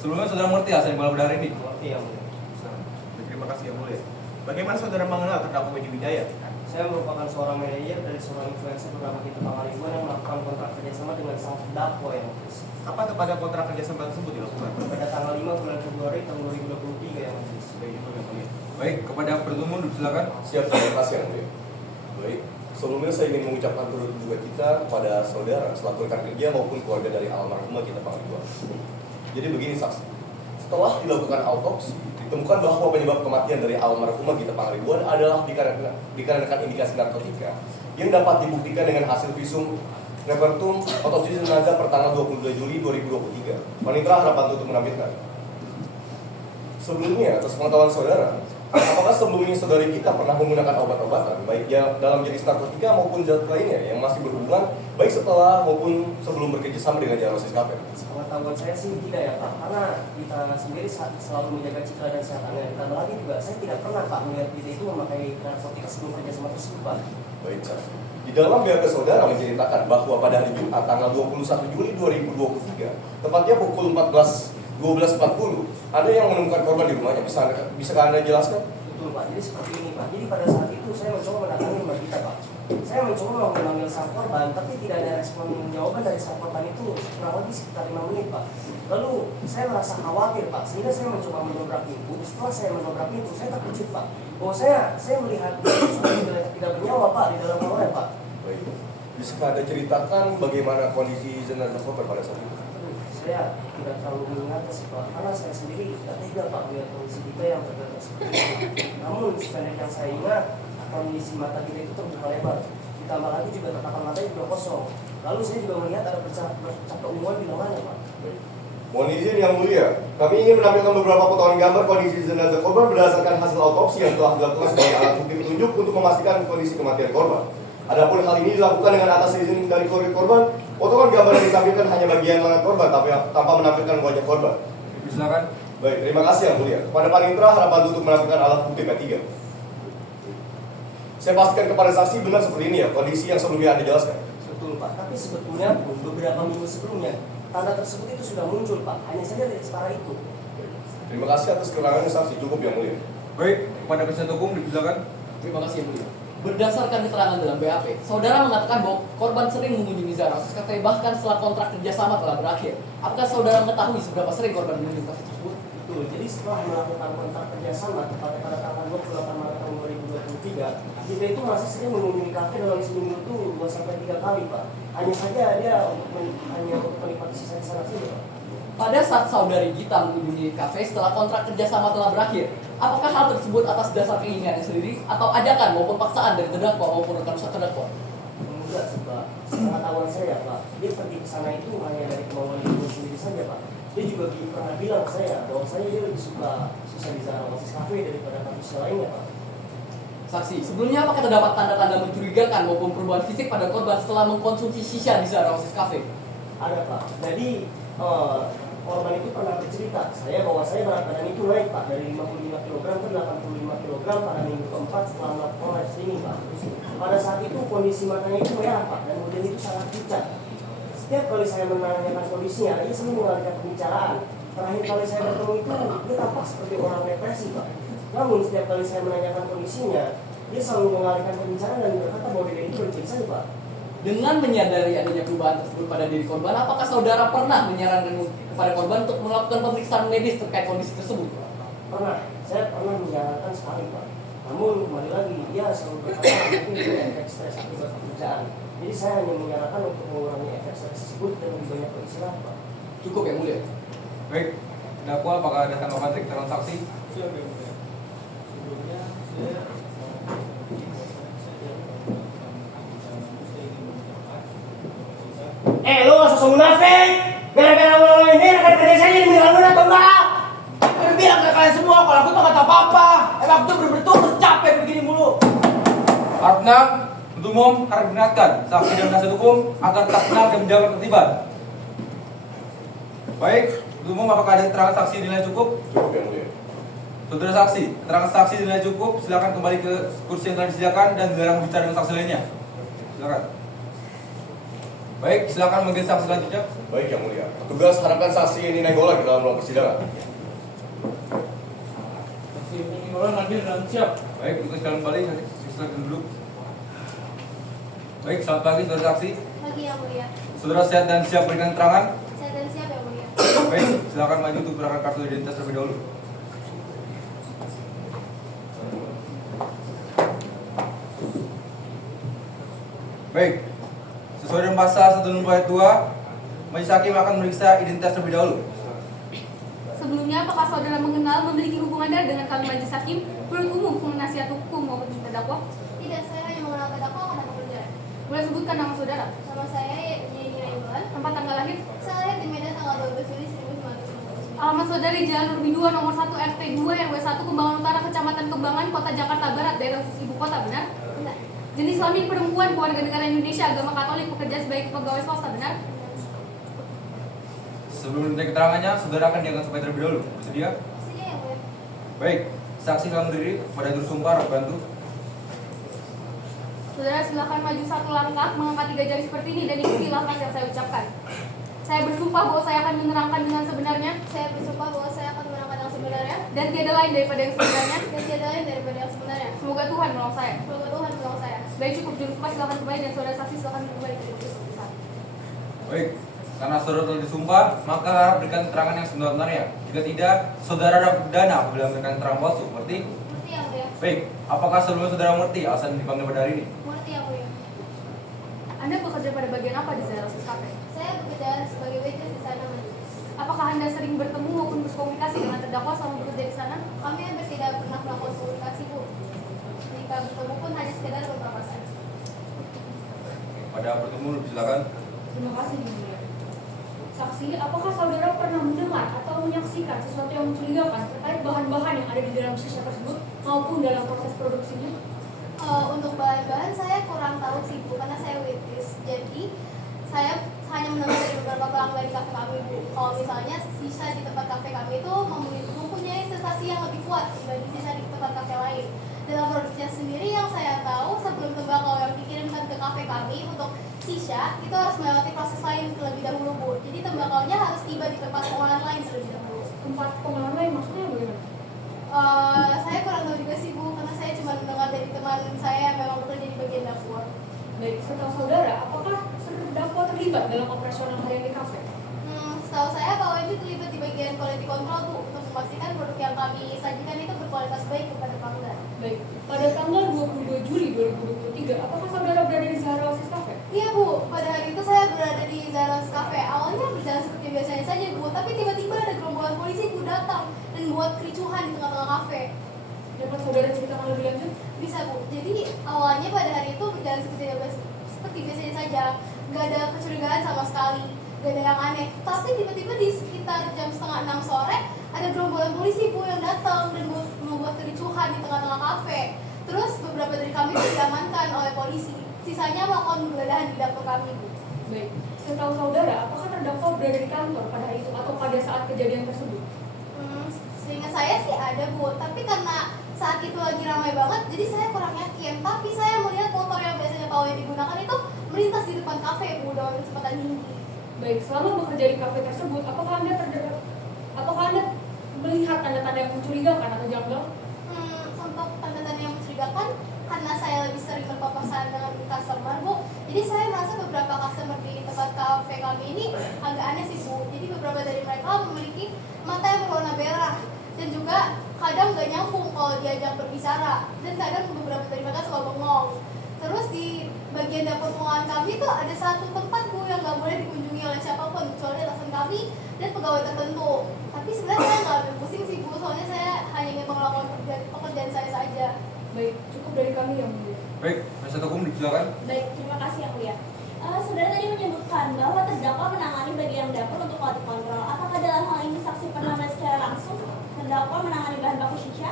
sebelumnya saudara mengerti asal yang bala berdari ini? Mengerti yang mulia. Baik, terima kasih yang mulia. Bagaimana saudara mengenal terdakwa Wiji Wijaya? Saya merupakan seorang manajer dari seorang influencer bernama Gita Pangaribuan yang melakukan kontrak kerjasama dengan sang terdakwa yang majelis. Apa kepada kontrak kerjasama tersebut dilakukan? Pada tanggal 5 bulan Februari tahun 2023 yang majelis. Baik, itu yang mulia. Baik, kepada pertemuan silakan. Siap, terima kasih yang mulia. Baik, sebelumnya saya ingin mengucapkan turut duka kita kepada saudara selaku rekan kerja maupun keluarga dari almarhumah kita Pangaribuan. Jadi begini saksi, setelah dilakukan autopsi, ditemukan bahwa penyebab kematian dari almarhumah kita Pangaribuan adalah dikarenakan indikasi narkotika yang dapat dibuktikan dengan hasil visum repertum otopsi jenazah per tanggal 22 Juli 2023. Panitra harapan untuk menampilkan. Sebelumnya, atas pengetahuan saudara, apakah sebelumnya saudari kita pernah menggunakan obat-obatan, baik yang dalam jenis narkotika maupun zat lainnya yang masih berhubungan, baik setelah maupun sebelum bekerjasama dengan Jarosis Cafe? Pengetahuan saya sih tidak ya Pak, karena kita sendiri selalu menjaga citra dan kesehatannya. Ditambah lagi juga saya tidak pernah Pak melihat kita itu memakai narkotika sebelum kerjasama tersebut Pak. Baik, saksi. Di dalam BAP saudara menceritakan bahwa pada hari Jumat tanggal 21 Juli 2023, tepatnya pukul 12.40, ada yang menemukan korban di rumahnya. Bisa Anda jelaskan? Betul Pak, jadi seperti ini Pak. Jadi pada saat itu saya mencoba mendatangi rumah kita Pak. Saya mencoba memanggil sang korban, tapi tidak ada respon jawaban dari sang korban itu kurang lebih sekitar 5 menit Pak. Lalu saya merasa khawatir Pak, sehingga saya mencoba mendobrak pintu. Setelah saya mendobrak pintu, saya terkejut Pak. Bahwa saya melihat sudah tidak bernyawa Pak di dalam kamar Pak. Baik. Bisa Anda ceritakan bagaimana kondisi jenazah korban pada saat itu? Saya tidak terlalu mengingat sih Pak, karena saya sendiri tidak tega Pak melihat kondisi kita yang tergeletak seperti itu. Namun sependek yang saya ingat, kondisi mata kita itu terbuka lebar. Ditambah lagi juga tatapan matanya juga kosong. Lalu saya juga melihat ada bercak keunguan di lengannya Pak. Mohon izin yang mulia, kami ingin menampilkan beberapa potongan gambar kondisi jenazah korban berdasarkan hasil autopsi yang telah dilakukan sebagai alat bukti petunjuk untuk memastikan kondisi kematian korban. Adapun hal ini dilakukan dengan atas izin dari keluarga korban. Potongan gambar yang ditampilkan hanya bagian lengan korban, tapi tanpa menampilkan wajah korban. Silakan. Baik, terima kasih yang mulia. Kepada Panitra harapan untuk menampilkan alat bukti P3. Saya pastikan kepada saksi benar seperti ini ya, kondisi yang sebelumnya Anda jelaskan. Betul Pak, tapi sebetulnya pun beberapa minggu sebelumnya tanda tersebut itu sudah muncul Pak, hanya saja tidak separah itu. Terima kasih atas keterangan saksi, cukup yang mulia. Baik, kepada penasihat hukum silakan. Terima kasih yang mulia. Berdasarkan keterangan dalam BAP, saudara mengatakan bahwa korban sering mengunjungi Jarosis Cafe bahkan setelah kontrak kerjasama telah berakhir. Apakah saudara mengetahui seberapa sering korban mengunjungi kafe tersebut? Betul, jadi setelah melakukan kontrak kerjasama tepatnya pada tanggal 28 Maret tahun 2023, kita itu masih sering mengunjungi kafe dalam seminggu itu 2-3 kali Pak. Hanya saja dia hanya untuk menikmati sisa di sana saja Pak. Pada saat saudari Gita mengunjungi kafe setelah kontrak kerjasama telah berakhir, apakah hal tersebut atas dasar keinginannya sendiri atau ajakan maupun paksaan dari terdakwa maupun rekan usaha terdakwa? Enggak sih Pak, sepengetahuan saya Pak, dia pergi ke sana itu hanya dari kemauan ibu sendiri saja Pak. Dia juga pernah bilang ke saya bahwa saya dia lebih suka di Jarosis Cafe daripada kampus lainnya Pak. Saksi, sebelumnya apakah terdapat tanda-tanda mencurigakan maupun perubahan fisik pada korban setelah mengkonsumsi shisha di Jarosis Cafe? Ada Pak, jadi korban itu pernah bercerita saya bahwa saya berat badan itu naik Pak dari 55 kg ke 85 kg pada minggu keempat setelah melakukan live streaming Pak. Pada saat itu kondisi matanya itu merah Pak dan kemudian itu sangat pucat. Setiap kali saya menanyakan kondisinya, dia selalu mengalihkan pembicaraan. Terakhir kali saya bertemu itu dia tampak seperti orang depresi Pak. Namun setiap kali saya menanyakan kondisinya, dia selalu mengalihkan pembicaraan dan berkata bahwa dia itu baik-baik saja Pak. Dengan menyadari adanya perubahan tersebut pada diri korban, apakah saudara pernah menyarankan kepada korban untuk melakukan pemeriksaan medis terkait kondisi tersebut? Pernah, saya pernah menyarankan sekali Pak. Namun kembali lagi dia selalu berkata mungkin itu efek stres akibat pekerjaan. Jadi saya hanya menyarankan untuk mengurangi efek stres tersebut dan lebih banyak beristirahat Pak. Cukup yang mulia. Baik, dakwa apakah ada tanggapan trik calon saksi? Siap yang mulia. Sebelumnya saya Lu gak sosok munafik! Gara-gara lo ini rekan kerja saya jadi meninggal lu apa-apa. Emang tuh betul-betul capek begini mulu. Harap tenang, untuk umum harap diingatkan saksi dan penasihat hukum agar tetap tenang dan menjaga ketertiban. Baik, untuk umum apakah ada keterangan saksi dinilai cukup? Cukup yang mulia. Saudara saksi, keterangan saksi dinilai cukup. Silakan kembali ke kursi yang telah disediakan dan dilarang berbicara dengan saksi lainnya. Silakan. Baik, silakan manggil saksi selanjutnya. Baik yang mulia. Petugas harapkan saksi ini Nainggolan ke dalam ruang persidangan. Saksi Nainggolan hadir dan siap. Baik, untuk sekalian kembali, silakan duduk. Baik, selamat pagi saudara saksi. Pagi yang mulia. Saudara sehat dan siap berikan keterangan? Saya dan siap yang mulia. Baik, silakan maju untuk gerakan kartu identitas terlebih dahulu. Baik, sesuai dengan pasal 164 ayat 2, majelis hakim akan memeriksa identitas terlebih dahulu. Sebelumnya, apakah saudara mengenal memiliki hubungan darah dengan kami majelis hakim, penuntut umum, penasihat hukum maupun terdakwa? Tidak, saya hanya mengenal terdakwa karena pekerjaan. Boleh sebutkan nama saudara? Nama saya Yeni Nainggolan. Tempat tanggal lahir? Saya lahir di Medan tanggal 12 Juli 1999. Alamat saudara di Jalan Urbi 2 nomor 1 RT 2 RW 1 Kembangan Utara Kecamatan Kembangan Kota Jakarta Barat daerah khusus ibu kota, benar? Benar. Jenis kelamin perempuan, keluarga negara Indonesia, agama Katolik, pekerja sebagai pegawai swasta, benar? Sebelum diminta keterangannya, saudara akan diangkat sampai terlebih dahulu. Bersedia? Bersedia yang mulia. Baik, saksi telah berdiri pada jurus sumpah, harap bantu. Saudara silakan maju satu langkah, mengangkat 3 jari seperti ini dan ikuti langkah yang saya ucapkan. Saya bersumpah bahwa saya akan menerangkan dengan sebenarnya Saya bersumpah bahwa saya akan menerangkan yang sebenarnya dan tiada lain daripada yang sebenarnya. dan tiada lain daripada yang sebenarnya. Semoga Tuhan menolong saya. Semoga Tuhan menolong saya. Baik, cukup jurus sumpah, silakan kembali dan saudara saksi silakan kembali ke kursi seperti saat. Baik, karena saudara telah disumpah, maka harap berikan keterangan yang sebenarnya. Jika tidak, saudara dapat pidana apabila memberikan keterangan palsu. Mengerti? Mengerti yang mulia. Baik, apakah sebelumnya saudara mengerti alasan dipanggil pada hari ini? Mengerti yang mulia. Anda bekerja pada bagian apa di Zairosis Cafe? Saya bekerja sebagai waitress di sana, majelis. Apakah Anda sering bertemu maupun berkomunikasi dengan terdakwa selama bekerja di sana? Kami hampir tidak pernah melakukan komunikasi, Bu. Jika bertemu pun hanya sekedar beberapa saat. Pada bertemu, silakan. Terima kasih, Yang Mulia. Saksi, apakah saudara pernah mendengar atau menyaksikan sesuatu yang mencurigakan terkait bahan-bahan yang ada di dalam sisa tersebut maupun dalam proses produksinya? Untuk bahan-bahan saya kurang tahu sih, Bu, karena saya waitress. Jadi saya hanya mendengar dari beberapa pelanggan di kafe kami, Bu. Kalau misalnya sisa di tempat kafe kami itu mempunyai sensasi yang lebih kuat dibanding sisa di tempat kafe lain. Dalam produksinya sendiri yang saya tahu, sebelum tembakau yang dikirimkan ke kafe kami untuk sisa itu harus melewati proses lain terlebih dahulu, Bu. Jadi tembakaunya harus tiba di tempat pengolahan lain terlebih dahulu. Tempat pengolahan lain maksudnya bagaimana? Saya kurang tahu juga sih, Bu, karena saya cuma mendengar dari teman saya yang memang bekerja di bagian dapur. Baik, setahu saudara, apakah terdakwa terlibat dalam operasional harian di kafe? Setahu saya bahwa ini terlibat di bagian quality control, Bu, untuk memastikan produk yang kami sajikan itu berkualitas baik kepada pelanggan. Baik, pada tanggal 22 Juli 2023, apakah saudara berada di Zairosis Cafe? Iya, Bu, pada hari itu saya berada di Zairosis Cafe. Awalnya berjalan seperti biasanya saja, Bu, tapi tiba-tiba ada gerombolan polisi, Bu, datang dan membuat kericuhan di tengah-tengah kafe. Dapat saudara ceritakan lebih lanjut? Bisa, Bu. Jadi awalnya pada hari itu berjalan seperti biasanya saja, nggak ada kecurigaan sama sekali, nggak ada yang aneh. Tapi tiba-tiba di sekitar jam 5:30 sore ada gerombolan polisi, Bu, yang datang dan membuat kericuhan di tengah-tengah kafe. Terus beberapa dari kami itu diamankan oleh polisi. Sisanya melakukan penggeledahan di dapur kami, Bu. Baik, setahu saudara, apakah terdakwa berada di kantor pada hari itu atau pada saat kejadian tersebut? Seingat saya sih ada, Bu, tapi karena saat itu lagi ramai banget, jadi saya kurang yakin. Tapi saya melihat motor yang biasanya pawai digunakan itu melintas di depan kafe, Bu, dengan kecepatan tinggi. Baik, selama bekerja di kafe tersebut, apakah Anda melihat tanda-tanda yang mencurigakan atau janggal? Untuk tanda-tanda yang mencurigakan, karena saya lebih sering berpapasan dengan customer, Bu, jadi saya merasa beberapa customer di tempat kafe kami ini agak aneh sih, Bu. Jadi beberapa dari mereka memiliki mata yang berwarna merah dan juga kadang nggak nyambung kalau diajak berbicara, dan kadang beberapa dari mereka suka bengong. Terus di bagian dapur pengolahan kami itu ada satu tempat, Bu, yang nggak boleh dikunjungi oleh siapapun kecuali atasan kami dan pegawai tertentu. Tapi sebenarnya saya nggak ambil pusing sih, Bu, soalnya saya hanya ingin melakukan pekerjaan saya saja. Baik, cukup dari kami yang mulia. Baik, penasihat hukum silakan. Baik, terima kasih yang mulia. Saudara tadi menyebutkan bahwa terdakwa menangani bagian dapur untuk quality control. Apakah dalam hal ini saksi pernah melihat secara langsung terdakwa menangani bahan baku shisha?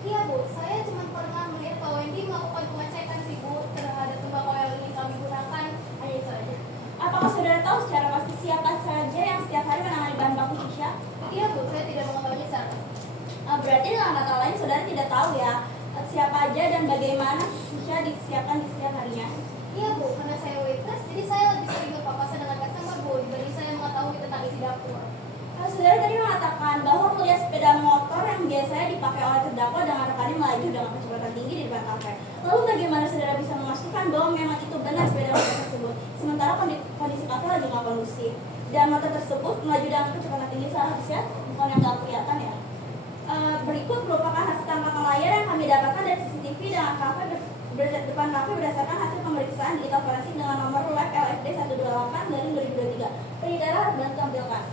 Iya Bu, saya cuma pernah melihat Pak Wendy melakukan pengecekan sih Bu terhadap tembakau yang ingin kami gunakan, hanya itu saja. Apakah saudara tahu secara pasti siapa saja yang setiap hari menangani bahan baku shisha? Iya Bu, saya tidak mengetahuinya secara pasti. Berarti dengan kata lain saudara tidak tahu ya siapa aja dan bagaimana shisha disiapkan di setiap harinya? Iya Bu, karena saya waitress, jadi saya lebih sering berpapasan dengan customer Bu dibanding saya mengetahui tentang isi dapur. Saudara tadi mengatakan bahwa melihat sepeda motor yang biasanya dipakai oleh terdakwa dengan rekannya melaju dengan kecepatan tinggi di depan kafe. Lalu bagaimana saudara bisa memastikan bahwa memang itu benar sepeda motor tersebut? Sementara kondisi kafe lagi nggak kondusif dan motor tersebut melaju dengan kecepatan tinggi seharusnya bukan yang nggak kelihatan ya. Berikut merupakan hasil tangkapan layar yang kami dapatkan dari CCTV dengan kafe depan kafe berdasarkan hasil pemeriksaan digital forensik dengan nomor lab LFD 128 dari 2023. Pengendara bantu tampilkan.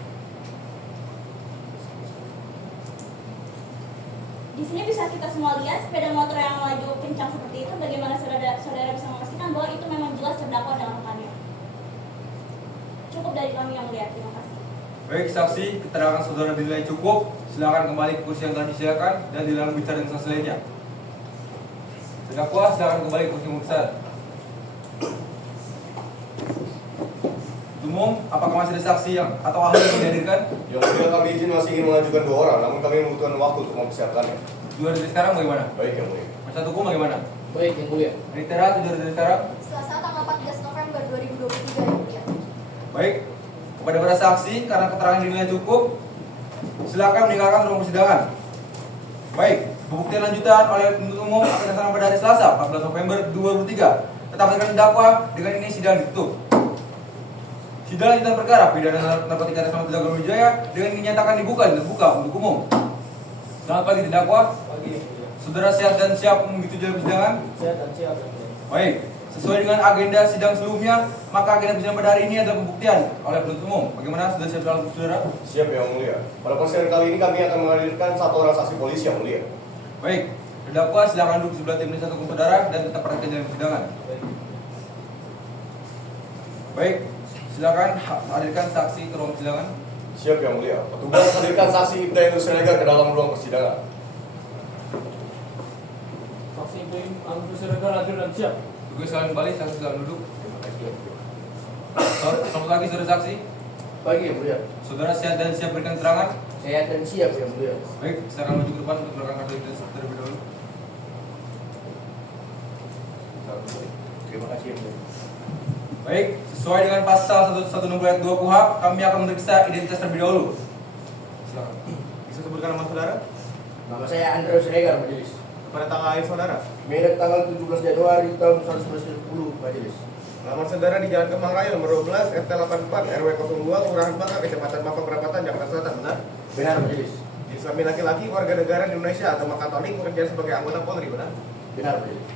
Di sini bisa kita semua lihat sepeda motor yang melaju kencang seperti itu. Bagaimana saudara bisa memastikan bahwa itu memang jelas terdakwa dengan rekannya? Cukup dari kami yang melihat. Terima kasih. Baik, saksi, keterangan saudara dinilai cukup. Silakan kembali ke kursi yang telah disediakan dan dilakukan bicara dengan saksi lainnya. Terdakwa, silakan kembali ke kursi pemeriksaan. Umum, apakah masih ada saksi yang atau ahli yang dihadirkan? Yang mulia, kami izin masih ingin mengajukan 2 orang, namun kami membutuhkan waktu untuk mempersiapkannya. Tujuan dari sekarang bagaimana? Baik, yang mulia. Penasihat hukum bagaimana? Baik, yang mulia. Penitera, tujuan dari sekarang? Selasa tanggal 14 November 2023 yang mulia. Baik, kepada para saksi, karena keterangan dinilai cukup, silakan meninggalkan ruang persidangan. Baik, pembuktian lanjutan oleh penuntut umum akan dilaksanakan pada hari Selasa 14 November 2023. Tetap dengan terdakwa, dengan ini sidang ditutup. Sidang lanjutan perkara pidana narkotika atas nama Terdakwa Wijaya dengan dinyatakan dibuka dan terbuka untuk umum. Selamat pagi terdakwa. Pagi. Saudara sehat dan siap mengikuti jalannya persidangan? Sehat dan siap. Yang mulia. Baik, sesuai dengan agenda sidang sebelumnya, maka agenda persidangan pada hari ini adalah pembuktian oleh penuntut umum. Bagaimana sudah siap dalam saudara? Siap, yang mulia. Pada persidangan kali ini kami akan menghadirkan 1 orang saksi polisi, yang mulia. Baik, terdakwa silakan duduk sebelah tim penasihat hukum saudara dan tetap perhatikan jalannya persidangan. Baik, silakan hadirkan saksi ke ruang persidangan. Siap, yang mulia. Petugas hadirkan saksi Ibda Indus Siregar ke dalam ruang persidangan. Saksi Agus Siregar hadir dan siap. Tugas kalian kembali, saksi silakan duduk. Selamat pagi saudara saksi. Pagi, yang mulia. Saudara sehat dan siap berikan keterangan. Sehat dan siap, yang mulia. Baik, silakan maju ke depan untuk melakukan kartu identitas terlebih dahulu. Terima kasih, yang mulia. Baik, sesuai dengan pasal 116 ayat 2 KUHP, kami akan memeriksa identitas terlebih dahulu. Silakan. Bisa sebutkan nama saudara? Nama saya Andrew Siregar, majelis. Pada tanggal lahir saudara? Medan tanggal 17 Januari tahun 1990, majelis. Alamat saudara di Jalan Kemang Raya nomor 12 RT 84 RW 02 Kelurahan Bangka Kecamatan Bangka Perapatan Jakarta Selatan, benar? Benar, majelis. Suami laki-laki warga negara di Indonesia agama Katolik bekerja sebagai anggota Polri, benar? Benar, majelis.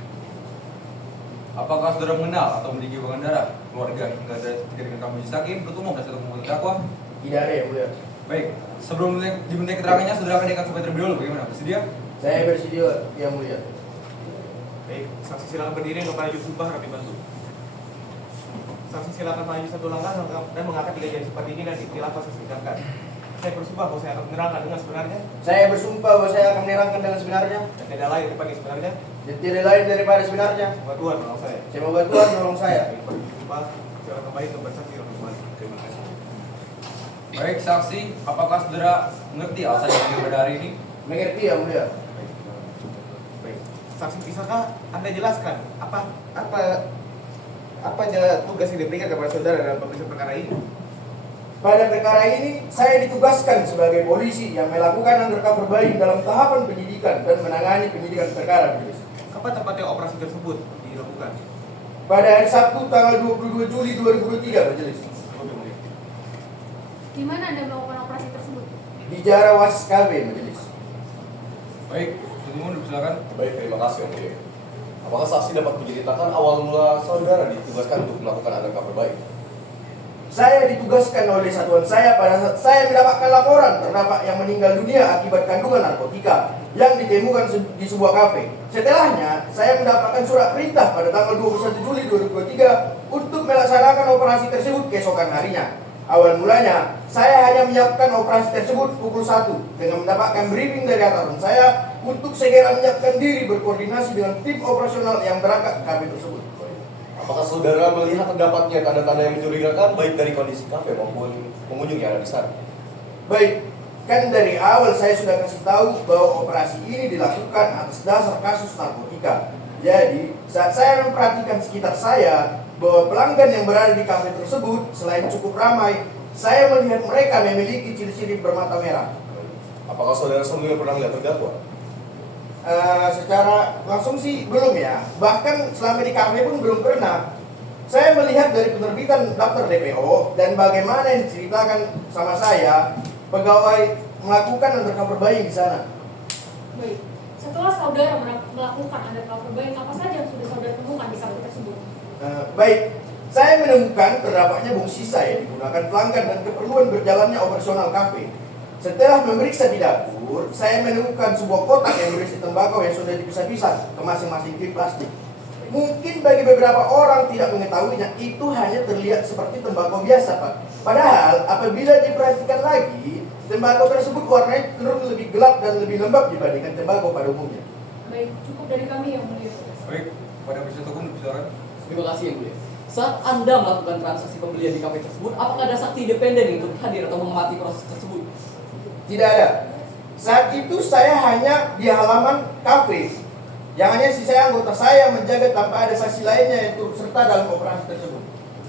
Apakah saudara mengenal atau memiliki hubungan darah, keluarga hingga dengan kamu majelis hakim, penuntut umum dan satu pemohon terdakwa? Tidak ada, yang mulia. Baik, sebelum diminta keterangannya, saudara akan diangkat sampai terlebih dahulu. Bagaimana? Bersedia? Saya bersedia, yang mulia. Baik, saksi silakan berdiri untuk maju sumpah rapi bantu. Saksi silakan maju 1 langkah dan mengangkat 3 jari seperti ini dan istilah fase singkatkan. Saya bersumpah bahwa saya akan menerangkan dengan sebenarnya Saya bersumpah bahwa saya akan menerangkan dengan sebenarnya dan tidak lain daripada sebenarnya. dan tidak lain daripada sebenarnya. Semoga Tuhan menolong saya. Semoga Tuhan menolong saya. Baik, bersumpah silakan kembali untuk bersaksi untuk kembali. Terima kasih. Baik, saksi, apakah saudara mengerti alasan yang pada hari ini? Mengerti, yang mulia. Baik. Saksi, bisakah Anda jelaskan apa aja tugas yang diberikan kepada saudara dalam pemeriksaan perkara ini? Pada perkara ini, saya ditugaskan sebagai polisi yang melakukan undercover buying dalam tahapan penyidikan dan menangani penyidikan perkara, majelis. Kapan tepatnya operasi tersebut dilakukan? Pada hari Sabtu tanggal 22 Juli 2023, majelis. Di mana Anda melakukan operasi tersebut? Di Jara Wasis KB, majelis. Baik, penuntut umum silakan. Baik, terima kasih, yang mulia. Apakah saksi dapat menceritakan awal mula saudara ditugaskan untuk melakukan undercover buying? Saya ditugaskan oleh satuan saya pada saat saya mendapatkan laporan terdakwa yang meninggal dunia akibat kandungan narkotika yang ditemukan di sebuah kafe. Setelahnya, saya mendapatkan surat perintah pada tanggal 21 Juli 2023 untuk melaksanakan operasi tersebut keesokan harinya. Awal mulanya, saya hanya menyiapkan operasi tersebut pukul 1 dengan mendapatkan briefing dari atasan saya untuk segera menyiapkan diri berkoordinasi dengan tim operasional yang berangkat ke kafe tersebut. Apakah saudara melihat terdapatnya tanda-tanda yang mencurigakan baik dari kondisi kafe maupun pengunjung yang ada di sana? Baik, kan dari awal saya sudah kasih tahu bahwa operasi ini dilakukan atas dasar kasus narkotika. Jadi, saat saya memperhatikan sekitar saya, bahwa pelanggan yang berada di kafe tersebut selain cukup ramai, saya melihat mereka memiliki ciri-ciri bermata merah. Apakah saudara sebelumnya pernah melihat terdakwa? Secara langsung sih belum ya. Bahkan selama di kafe pun belum pernah. Saya melihat dari penerbitan daftar DPO dan bagaimana yang diceritakan sama saya, pegawai melakukan undercover buying di sana. Baik, setelah saudara melakukan undercover buying, apa saja yang sudah saudara temukan di kafe tersebut? Baik, saya menemukan terdapatnya bong sisa yang digunakan pelanggan dan keperluan berjalannya operasional kafe. Setelah memeriksa di dapur, saya menemukan sebuah kotak yang berisi tembakau yang sudah dipisah-pisah ke masing-masing klip plastik. Mungkin bagi beberapa orang tidak mengetahuinya, itu hanya terlihat seperti tembakau biasa, Pak. Padahal, apabila diperhatikan lagi, tembakau tersebut warnanya cenderung lebih gelap dan lebih lembab dibandingkan tembakau pada umumnya. Baik, cukup dari kami yang mulia. Baik, pada penasihat hukum bicara. Terima kasih yang mulia. Saat Anda melakukan transaksi pembelian di kafe tersebut, apakah ada saksi independen yang turut hadir atau mengamati proses tersebut? Tidak ada. Saat itu saya hanya di halaman kafe. Yang hanya sisa anggota saya menjaga tanpa ada saksi lainnya yang turut serta dalam operasi tersebut.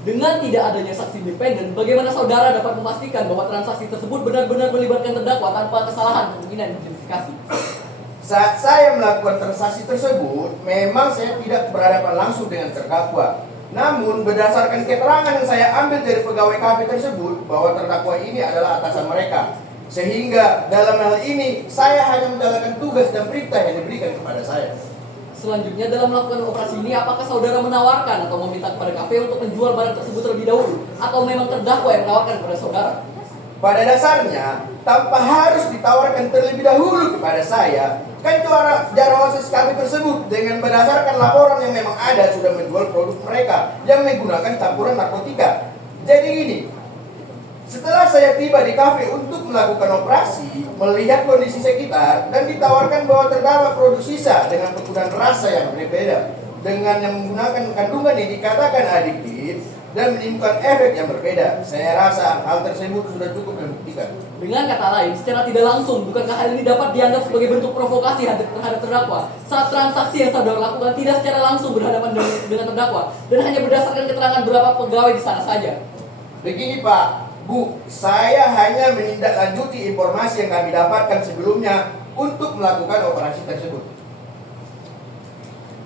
Dengan tidak adanya saksi independen, bagaimana saudara dapat memastikan bahwa transaksi tersebut benar-benar melibatkan terdakwa tanpa kesalahan kemungkinan identifikasi? Saat saya melakukan transaksi tersebut, memang saya tidak berhadapan langsung dengan terdakwa. Namun berdasarkan keterangan yang saya ambil dari pegawai kafe tersebut, bahwa terdakwa ini adalah atasan mereka. Sehingga dalam hal ini, saya hanya menjalankan tugas dan perintah yang diberikan kepada saya. Selanjutnya dalam melakukan operasi ini, apakah saudara menawarkan atau meminta kepada kafe untuk menjual barang tersebut terlebih dahulu? Atau memang terdakwa yang menawarkan kepada saudara? Pada dasarnya, tanpa harus ditawarkan terlebih dahulu kepada saya, kan jarawasis kami tersebut dengan berdasarkan laporan yang memang ada sudah menjual produk mereka yang menggunakan campuran narkotika. Jadi ini, setelah saya tiba di kafe untuk melakukan operasi, melihat kondisi sekitar dan ditawarkan bahwa terdapat produk sisa dengan penggunaan rasa yang berbeda, dengan yang menggunakan kandungan yang dikatakan adiktif dan menimbulkan efek yang berbeda. Saya rasa hal tersebut sudah cukup membuktikan. Dengan kata lain, secara tidak langsung, bukankah hal ini dapat dianggap sebagai bentuk provokasi terhadap terdakwa saat transaksi yang saudara lakukan tidak secara langsung berhadapan dengan terdakwa dan hanya berdasarkan keterangan beberapa pegawai di sana saja? Begini Pak, Bu, saya hanya menindaklanjuti informasi yang kami dapatkan sebelumnya untuk melakukan operasi tersebut.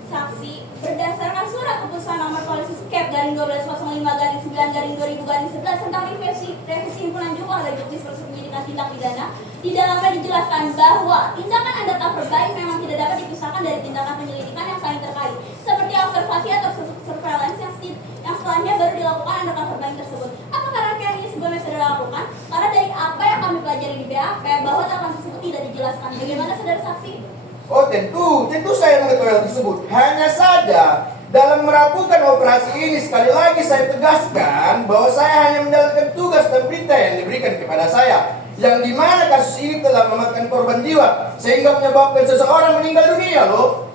Saksi, berdasarkan surat keputusan nomor polisi skep garing 1205/9/2000/11 tentang revisi himpunan jumlah dari bukti proses penyidikan tindak pidana, di dalamnya dijelaskan bahwa tindakan undercover buying memang tidak dapat dipisahkan dari tindakan penyelidikan yang saling terkait, seperti observasi atau surveillance yang setelahnya baru dilakukan undercover buying tersebut. Apakah rangkaian ini sebelumnya sudah dilakukan? Karena dari apa yang kami pelajari di BAP bahwa tahapan tersebut tidak dijelaskan. Bagaimana saudara saksi? Oh tentu saya mengetahui hal tersebut. Hanya saja dalam melakukan operasi ini sekali lagi saya tegaskan bahwa saya hanya menjalankan tugas dan perintah yang diberikan kepada saya, yang dimana kasus ini telah memakan korban jiwa sehingga menyebabkan seseorang meninggal dunia loh.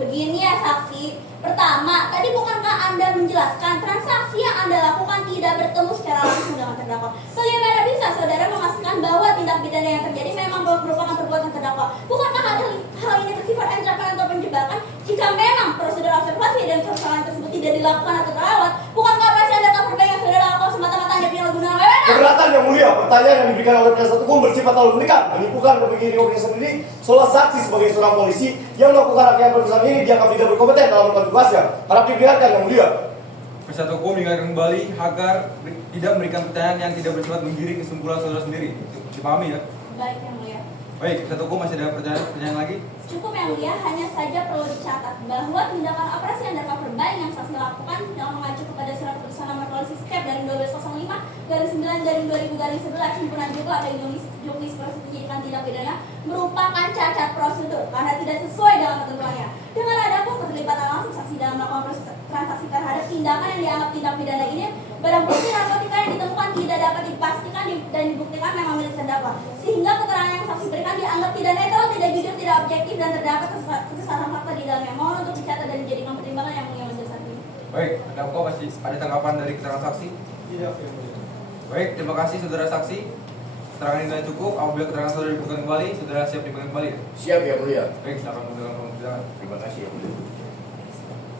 Begini ya saksi, pertama tadi bukankah Anda menjelaskan transaksi yang Anda lakukan tidak bertemu secara langsung dengan terdakwa? Bagaimana bisa saudara memastikan bahwa tindak pidana yang terjadi memang merupakan perbuatan terdakwa? Bukankah hal ini bersifat ancaman atau penjebakan? Jika memang prosedur observasi dan persoalan tersebut tidak dilakukan atau terlewat, bukankah operasi undercover buying yang saudara lakukan semata-mata hanya penyalahgunaan wewenang? Keberatan yang mulia, pertanyaan yang diberikan oleh penasihat hukum bersifat terlalu mendekat, menipukan begini orang sendiri, seolah saksi sebagai seorang polisi yang melakukan rangkaian pemeriksaan ini dianggap tidak berkompeten dalam melakukan tugasnya. Harap diperlihatkan yang mulia. Penasihat hukum mengingatkan kembali agar tidak memberikan pertanyaan yang tidak bersifat menggiring kesimpulan saudara sendiri. Dipahami ya? Baik yang mulia. Baik, penasihat hukum masih ada pertanyaan lagi? Cukup yang mulia, hanya saja perlu dicatat bahwa tindakan operasi undercover buying yang saksi lakukan yang mengacu kepada surat keputusan nomor polisi skep dari 1205/9/2000/11 himpunan jumlah dari juknis proses penyidikan tindak pidana merupakan cacat prosedur karena tidak sesuai dengan ketentuannya. Dengan adapun keterlibatan langsung saksi dalam melakukan proses transaksi terhadap tindakan yang dianggap tindak pidana ini, barang bukti narkotika yang ditemukan tidak dapat dipastikan dan dibuktikan memang milik terdakwa, sehingga keterangan yang saksi berikan dianggap tidak netral, tidak jujur, tidak objektif, dan terdapat kesesatan fakta di dalamnya. Mohon untuk dicatat dan dijadikan pertimbangan yang mulia majelis hakim. Baik, terdakwa masih ada tanggapan dari keterangan saksi? Tidak, Yang Mulia. Baik, terima kasih saudara saksi. Keterangan ini sudah cukup. Apabila keterangan saudara dibutuhkan kembali, saudara siap dipanggil kembali. Siap Yang Mulia. Baik, silakan menjalankan persidangan. Terima kasih Yang Mulia.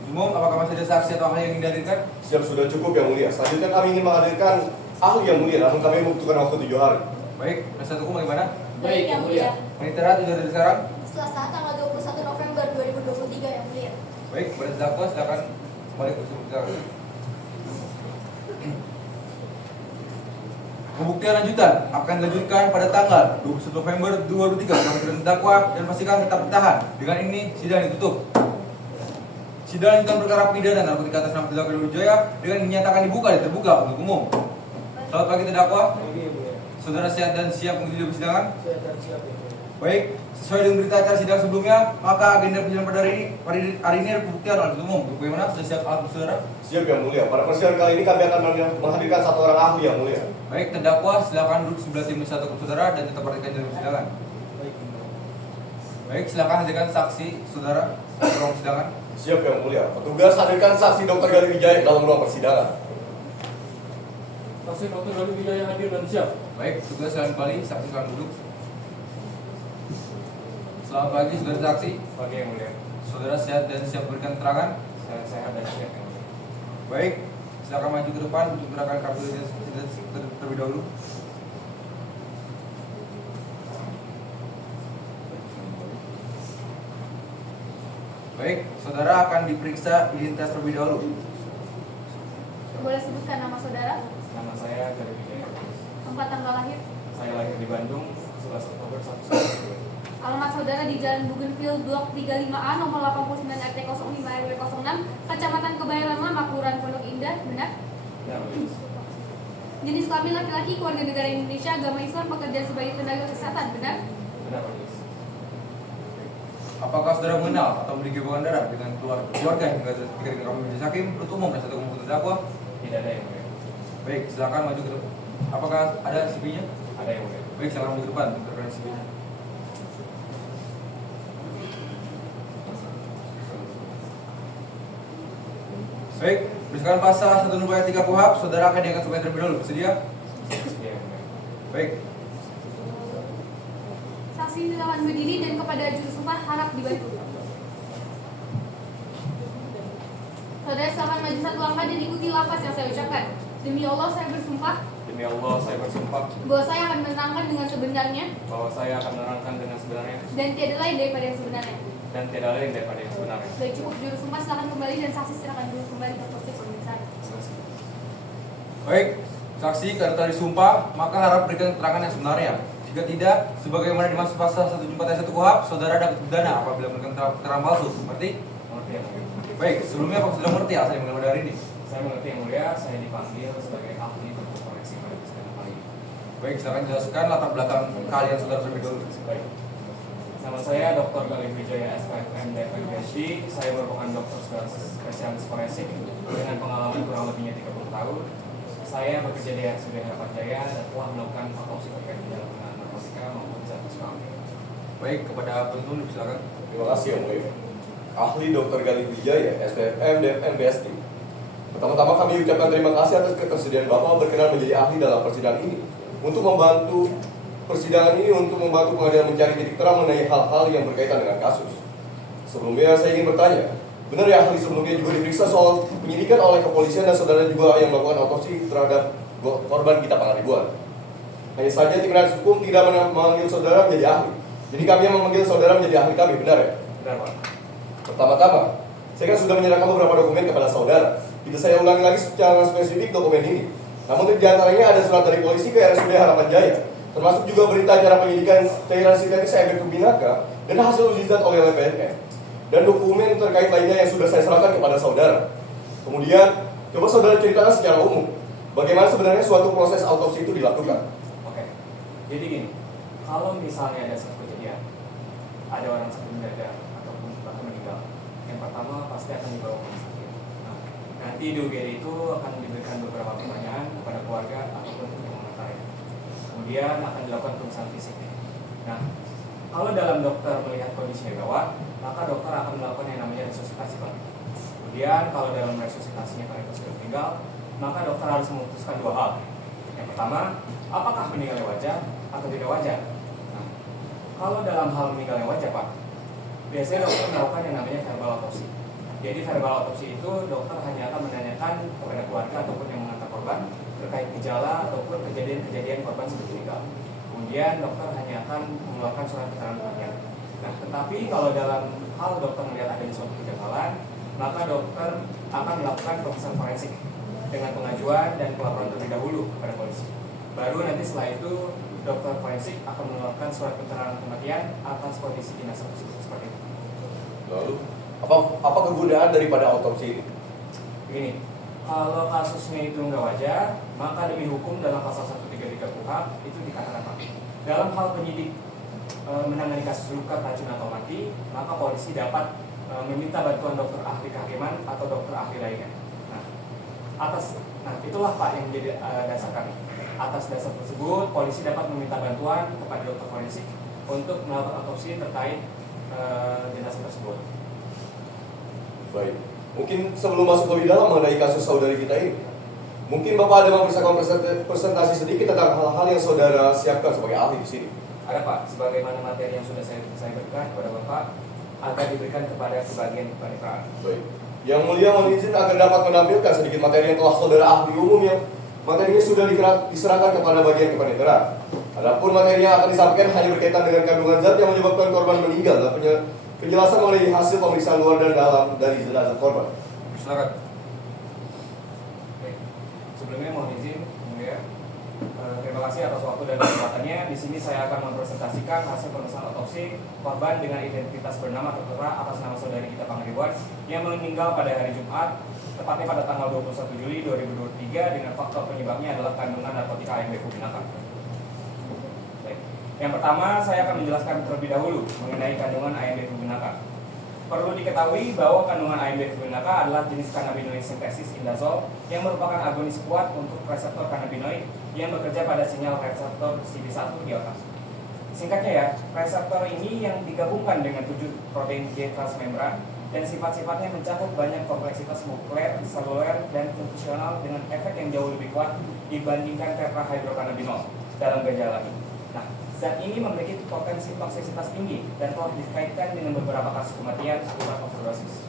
Umum, apakah masih ada saksi atau ahli yang ingin dihadirkan? Siap, sudah cukup Yang Mulia. Selanjutnya kami ingin menghadirkan ahli Yang Mulia, namun kami membutuhkan waktu 7 hari. Baik, penasihat hukum bagaimana? Baik, Yang Mulia. Penitera sudah dari sekarang? Selasa tanggal 21 November 2023 yang mulia. Baik, kepada terdakwa silakan kembali ke persidangan. Pembuktian lanjutan akan dilanjutkan pada tanggal 21 November 2023 bersama terdakwa dan pastikan tetap ditahan. Dengan ini sidang ditutup. Sidang lanjutan perkara pidana narkotika atas nama terdakwa Galih Wijaya dengan dinyatakan dibuka dan terbuka untuk umum. Selamat pagi terdakwa. Saudara sehat dan siap mengikuti persidangan? Saya akan siap ya. Baik, sesuai dengan berita acara sidang sebelumnya, maka agenda persidangan pada hari ini adalah pembuktian oleh umum. Bagaimana? Sudah siap alat saudara? Siap Yang Mulia. Pada persidangan kali ini kami akan menghadirkan 1 orang ahli Yang Mulia. Baik, terdakwa silakan duduk sebelah tim satu saudara dan tetap perhatikan dalam persidangan. Baik, silakan hadirkan saksi saudara di ruang persidangan. Siap Yang Mulia. Petugas hadirkan saksi Dr. Galih Wijaya dalam ruang persidangan. Saksi Dr. Galih Wijaya hadir dan siap. Baik, tugas silakan kembali, saksi silakan duduk. Selamat pagi saudara saksi. Pagi yang mulia. Saudara sehat dan siap memberikan keterangan? Saya sehat dan siap yang mulia. Baik, silakan maju ke depan untuk gerakan kartu terlebih dahulu. Baik, saudara akan diperiksa identitas terlebih dahulu. Boleh sebutkan nama saudara, Nama saya Galih Wijaya. tempat tanggal lahir, Saya lahir di Bandung 11 Oktober 1992. alamat saudara di Jalan Bougainville Blok 35A nomor 89 RT 05 RW 06 Kecamatan Kebayoran Lama, Kelurahan Pondok Indah, benar? Benar, Majelis. Jenis kelamin laki-laki, keluarga negara Indonesia, agama Islam, pekerjaan sebagai tenaga kesehatan, benar? Benar, Majelis. Apakah saudara mengenal atau memiliki hubungan darah dengan keluarga yang berada di kami majelis hakim, penuntut umum dan satu umum terdakwa? Tidak ada yang mulia. Baik, silakan maju ke depan. Apakah ada CV-nya? Ada yang mulia. Baik, silakan maju ke depan untuk referensi CV-nya. Baik, berdasarkan pasal 1 ayat 3 KUHP, saudara akan diangkat sebagai terlebih dahulu. Bersedia? Bersedia yang mulia. Baik, Saksi silakan berdiri dan kepada juru sumpah harap dibantu. Saudara silakan maju 1 langkah dan ikuti lafaz yang saya ucapkan. Demi Allah saya bersumpah Demi Allah saya bersumpah bahwa saya akan menerangkan dengan sebenarnya bahwa saya akan menerangkan dengan sebenarnya dan tiada lain daripada yang sebenarnya. dan tidak lain daripada yang sebenarnya. Baik, cukup juru sumpah silakan kembali dan saksi silakan dulu kembali ke posisi pemeriksaan. baik. Saksi karena telah disumpah, maka harap berikan keterangan yang sebenarnya. Jika tidak, sebagaimana dimaksud pasal 174 ayat 1 KUHP, saudara dapat pidana apabila memberikan keterangan palsu. Mengerti? Mengerti yang mulia. Baik, sebelumnya apakah sudah mengerti alasan yang mengenai hari ini? Saya mengerti yang mulia. Saya dipanggil sebagai ahli untuk forensik pada persidangan kali ini. Baik, silakan jelaskan latar belakang kalian saudara terlebih dahulu. Baik. Nama saya Dr. Galih Wijaya SPFM DFM PhD. Saya merupakan dokter spesialis forensik dengan pengalaman kurang lebihnya 30 tahun. Saya bekerja di RSUD Harapan Jaya dan telah melakukan autopsi terkait penyalahgunaan narkotika maupun zat psikotropika. Baik, kepada penuntut silakan. Terima kasih Yang Mulia. Ahli Dr. Galih Wijaya, SPFM DFM BSD. Pertama-tama kami ucapkan terima kasih atas ketersediaan Bapak berkenan menjadi ahli dalam persidangan ini untuk membantu pengadilan mencari titik terang mengenai hal-hal yang berkaitan dengan kasus. Sebelumnya saya ingin bertanya, benar ya ahli sebelumnya juga diperiksa soal penyidikan oleh kepolisian dan saudara juga yang melakukan autopsi terhadap korban Gita Pangaribuan. Hanya saja tim penasihat hukum tidak memanggil saudara menjadi ahli. Jadi kami yang memanggil saudara menjadi ahli kami, benar ya? Benar, Pak. Pertama-tama, saya kan sudah menyerahkan beberapa dokumen kepada saudara. Tidak saya ulangi lagi secara spesifik dokumen ini. Namun di antaranya ada surat dari polisi ke RSUD Harapan Jaya, termasuk juga berita acara penyidikan cairan sintetis efek Binaka dan hasil uji zat oleh PNN. Dan dokumen terkait lainnya yang sudah saya serahkan kepada saudara. Kemudian, coba saudara ceritakan secara umum, bagaimana sebenarnya suatu proses autopsi itu dilakukan. Oke. Jadi gini, kalau misalnya ada satu kejadian, ada orang sakit mendadak ataupun bahkan meninggal, yang pertama pasti akan dibawa ke rumah sakit. Nah, nanti di UGD itu akan diberikan beberapa pertanyaan kepada keluarga ataupun yang kemudian akan dilakukan pemeriksaan fisik. Nah, kalau dalam dokter melihat kondisinya gawat, maka dokter akan melakukan yang namanya resusitasi, Pak. Kemudian kalau dalam resusitasinya Pak sudah meninggal, maka dokter harus memutuskan dua hal. Yang pertama, apakah meninggalnya wajar atau tidak wajar? Nah, kalau dalam hal meninggalnya wajar, Pak, biasanya dokter melakukan yang namanya verbal autopsi. Jadi verbal autopsi itu dokter hanya akan menanyakan kepada keluarga ataupun yang mengantar korban terkait gejala ataupun kejadian-kejadian korban sebelum meninggal. Kemudian dokter hanya akan mengeluarkan surat keterangan kematian. Nah, tetapi kalau dalam hal dokter melihat adanya suatu kejanggalan, maka dokter akan melakukan pemeriksaan forensik dengan pengajuan dan pelaporan terlebih dahulu kepada polisi. Baru nanti setelah itu dokter forensik akan mengeluarkan surat keterangan kematian atas kondisi jenazah tersebut seperti itu. Lalu, apa kegunaan daripada autopsi ini? Begini, kalau kasusnya itu nggak wajar, maka demi hukum dalam pasal 133 KUHP itu dikatakan Pak, dalam hal penyidik menangani kasus luka, racun atau mati, maka polisi dapat meminta bantuan dokter ahli kehakiman atau dokter ahli lainnya. Nah, itulah Pak yang menjadi dasar kami. Atas dasar tersebut, polisi dapat meminta bantuan kepada dokter forensik untuk melakukan autopsi terkait jenazah tersebut. Baik, mungkin sebelum masuk lebih dalam mengenai kasus saudari kita ini, mungkin Bapak ada mempersiapkan presentasi sedikit tentang hal-hal yang saudara siapkan sebagai ahli di sini. Ada Pak, sebagaimana materi yang sudah saya berikan kepada Bapak akan diberikan kepada kebagian kepaniteraan. Baik. Yang mulia mohon izin agar dapat menampilkan sedikit materi yang telah saudara ahli umum yang materinya sudah diserahkan kepada bagian kepaniteraan. Adapun materi yang akan disampaikan hanya berkaitan dengan kandungan zat yang menyebabkan korban meninggal dan penjelasan mengenai hasil pemeriksaan luar dan dalam dari jenazah korban. Silakan. Sebelumnya mohon izin, ya. Terima kasih atas waktu dan kesempatannya. Di sini saya akan mempresentasikan hasil pemeriksaan otopsi korban dengan identitas bernama tertera atas nama saudari kita Pangaribuan yang meninggal pada hari Jumat, tepatnya pada tanggal 21 Juli 2023 dengan faktor penyebabnya adalah kandungan narkotika AMB Fubinaca. Baik. Yang pertama, saya akan menjelaskan terlebih dahulu mengenai kandungan AMB Fubinaca. Perlu diketahui bahwa kandungan AMB Fubinaca adalah jenis cannabinoid sintesis indazol yang merupakan agonis kuat untuk reseptor cannabinoid yang bekerja pada sinyal reseptor CD1 di otak. Singkatnya ya, reseptor ini yang digabungkan dengan 7 protein G transmembran dan sifat-sifatnya mencakup banyak kompleksitas molekuler, seluler, dan fungsional dengan efek yang jauh lebih kuat dibandingkan tetrahydrocannabinol dalam ganja alami. Nah, zat ini memiliki potensi toksisitas tinggi dan telah dikaitkan dengan beberapa kasus kematian akibat overdosis.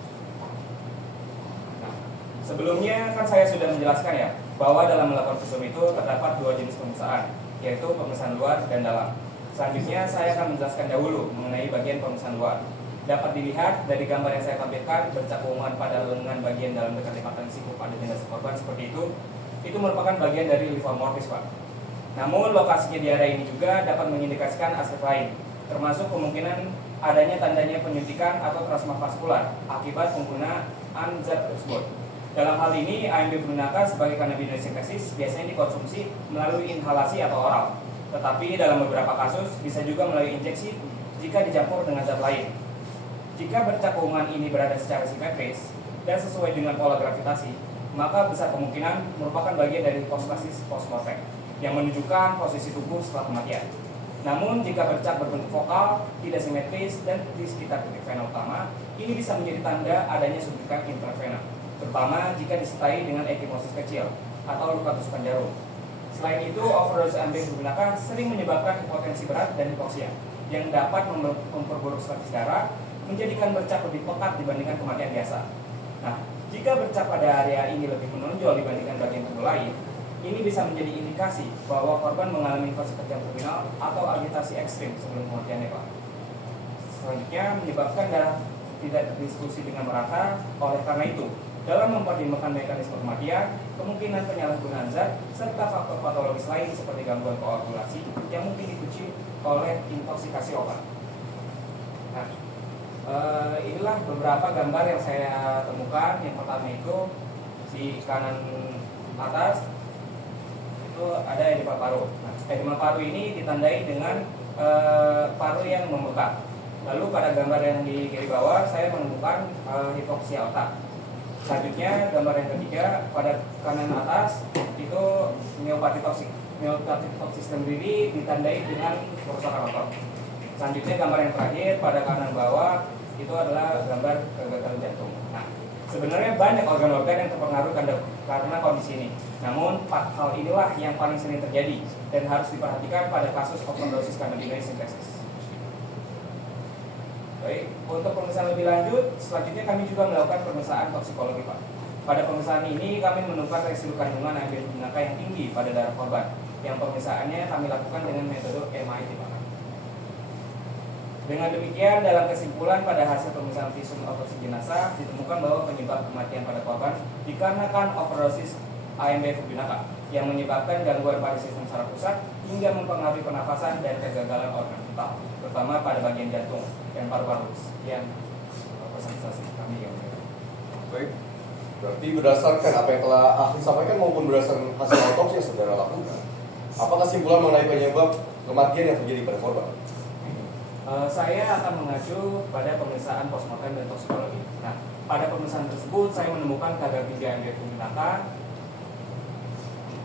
Nah, sebelumnya kan saya sudah menjelaskan ya bahwa dalam melakukan visum itu terdapat 2 jenis pemeriksaan, yaitu pemeriksaan luar dan dalam. Selanjutnya saya akan menjelaskan dahulu mengenai bagian pemeriksaan luar. Dapat dilihat dari gambar yang saya tampilkan bercakungan pada lengan bagian dalam dekat lipatan siku pada jenazah korban seperti itu merupakan bagian dari liver mortis, Pak. Namun lokasinya di area ini juga dapat mengindikasikan aspek lain, termasuk kemungkinan adanya tandanya penyuntikan atau trauma vaskular akibat penggunaan zat tersebut. Dalam hal ini, AMB Fubinaca sebagai cannabinoid sintesis biasanya dikonsumsi melalui inhalasi atau oral. Tetapi dalam beberapa kasus bisa juga melalui injeksi jika dicampur dengan zat lain. Jika bercakungan ini berada secara simetris dan sesuai dengan pola gravitasi, maka besar kemungkinan merupakan bagian dari hipostasis postmortem yang menunjukkan posisi tubuh setelah kematian. Namun jika bercak berbentuk vokal, tidak simetris, dan di sekitar titik vena utama, ini bisa menjadi tanda adanya suntikan intravena, terutama jika disertai dengan ekimosis kecil atau luka tusukan jarum. Selain itu, overdosis AMB Fubinaca sering menyebabkan hipotensi berat dan hipoksia yang dapat memperburuk status darah, menjadikan bercak lebih pekat dibandingkan kematian biasa. Nah, jika bercak pada area ini lebih menonjol dibandingkan bagian tubuh lain, ini bisa menjadi indikasi bahwa korban mengalami fase kejang terminal atau agitasi ekstrim sebelum kematiannya, Pak. Selanjutnya, menyebabkan darah tidak terdistribusi dengan merata. Oleh karena itu, dalam mempertimbangkan mekanisme kematian, kemungkinan penyalahgunaan zat, serta faktor patologis lain seperti gangguan koagulasi yang mungkin dipicu oleh intoksikasi obat. Nah, inilah beberapa gambar yang saya temukan. Yang pertama itu di kanan atas itu ada edema paru. Nah, edema paru ini ditandai dengan paru yang membengkak. Lalu pada gambar yang di kiri bawah saya menemukan hipoksia otak. Selanjutnya gambar yang ketiga pada kanan atas itu miopati toksik. Multiplicative top system ini ditandai dengan kerusakan otot. Selanjutnya gambar yang terakhir pada kanan bawah itu adalah gambar kegagalan jantung. Nah, sebenarnya banyak organ-organ yang terpengaruh karena kondisi ini. Namun 4 hal inilah yang paling sering terjadi dan harus diperhatikan pada kasus overdosis cannabinoid sintesis. Baik, untuk pemeriksaan lebih lanjut, selanjutnya kami juga melakukan pemeriksaan toksikologi, Pak. Pada pemeriksaan ini kami menemukan residu kandungan AMB-Bubinaka yang tinggi pada darah korban. Yang pemeriksaannya kami lakukan dengan metode MIT, Pak. Dengan demikian, dalam kesimpulan pada hasil pemeriksaan visum otopsi jenazah ditemukan bahwa penyebab kematian pada korban dikarenakan overdosis AMB-Bubinaka yang menyebabkan gangguan pada sistem saraf pusat hingga mempengaruhi pernafasan dan kegagalan organ vital, terutama pada bagian jantung dan paru-paru. Sekian presentasi kami yang mulia. Baik. Berarti berdasarkan apa yang telah ahli sampaikan maupun berdasarkan hasil otopsi yang saudara lakukan, apa kesimpulan mengenai penyebab kematian yang terjadi pada korban? Saya akan mengacu pada pemeriksaan postmortem dan toksikologi. Nah, pada pemeriksaan tersebut saya menemukan kadar 3 AMB-Bubinaka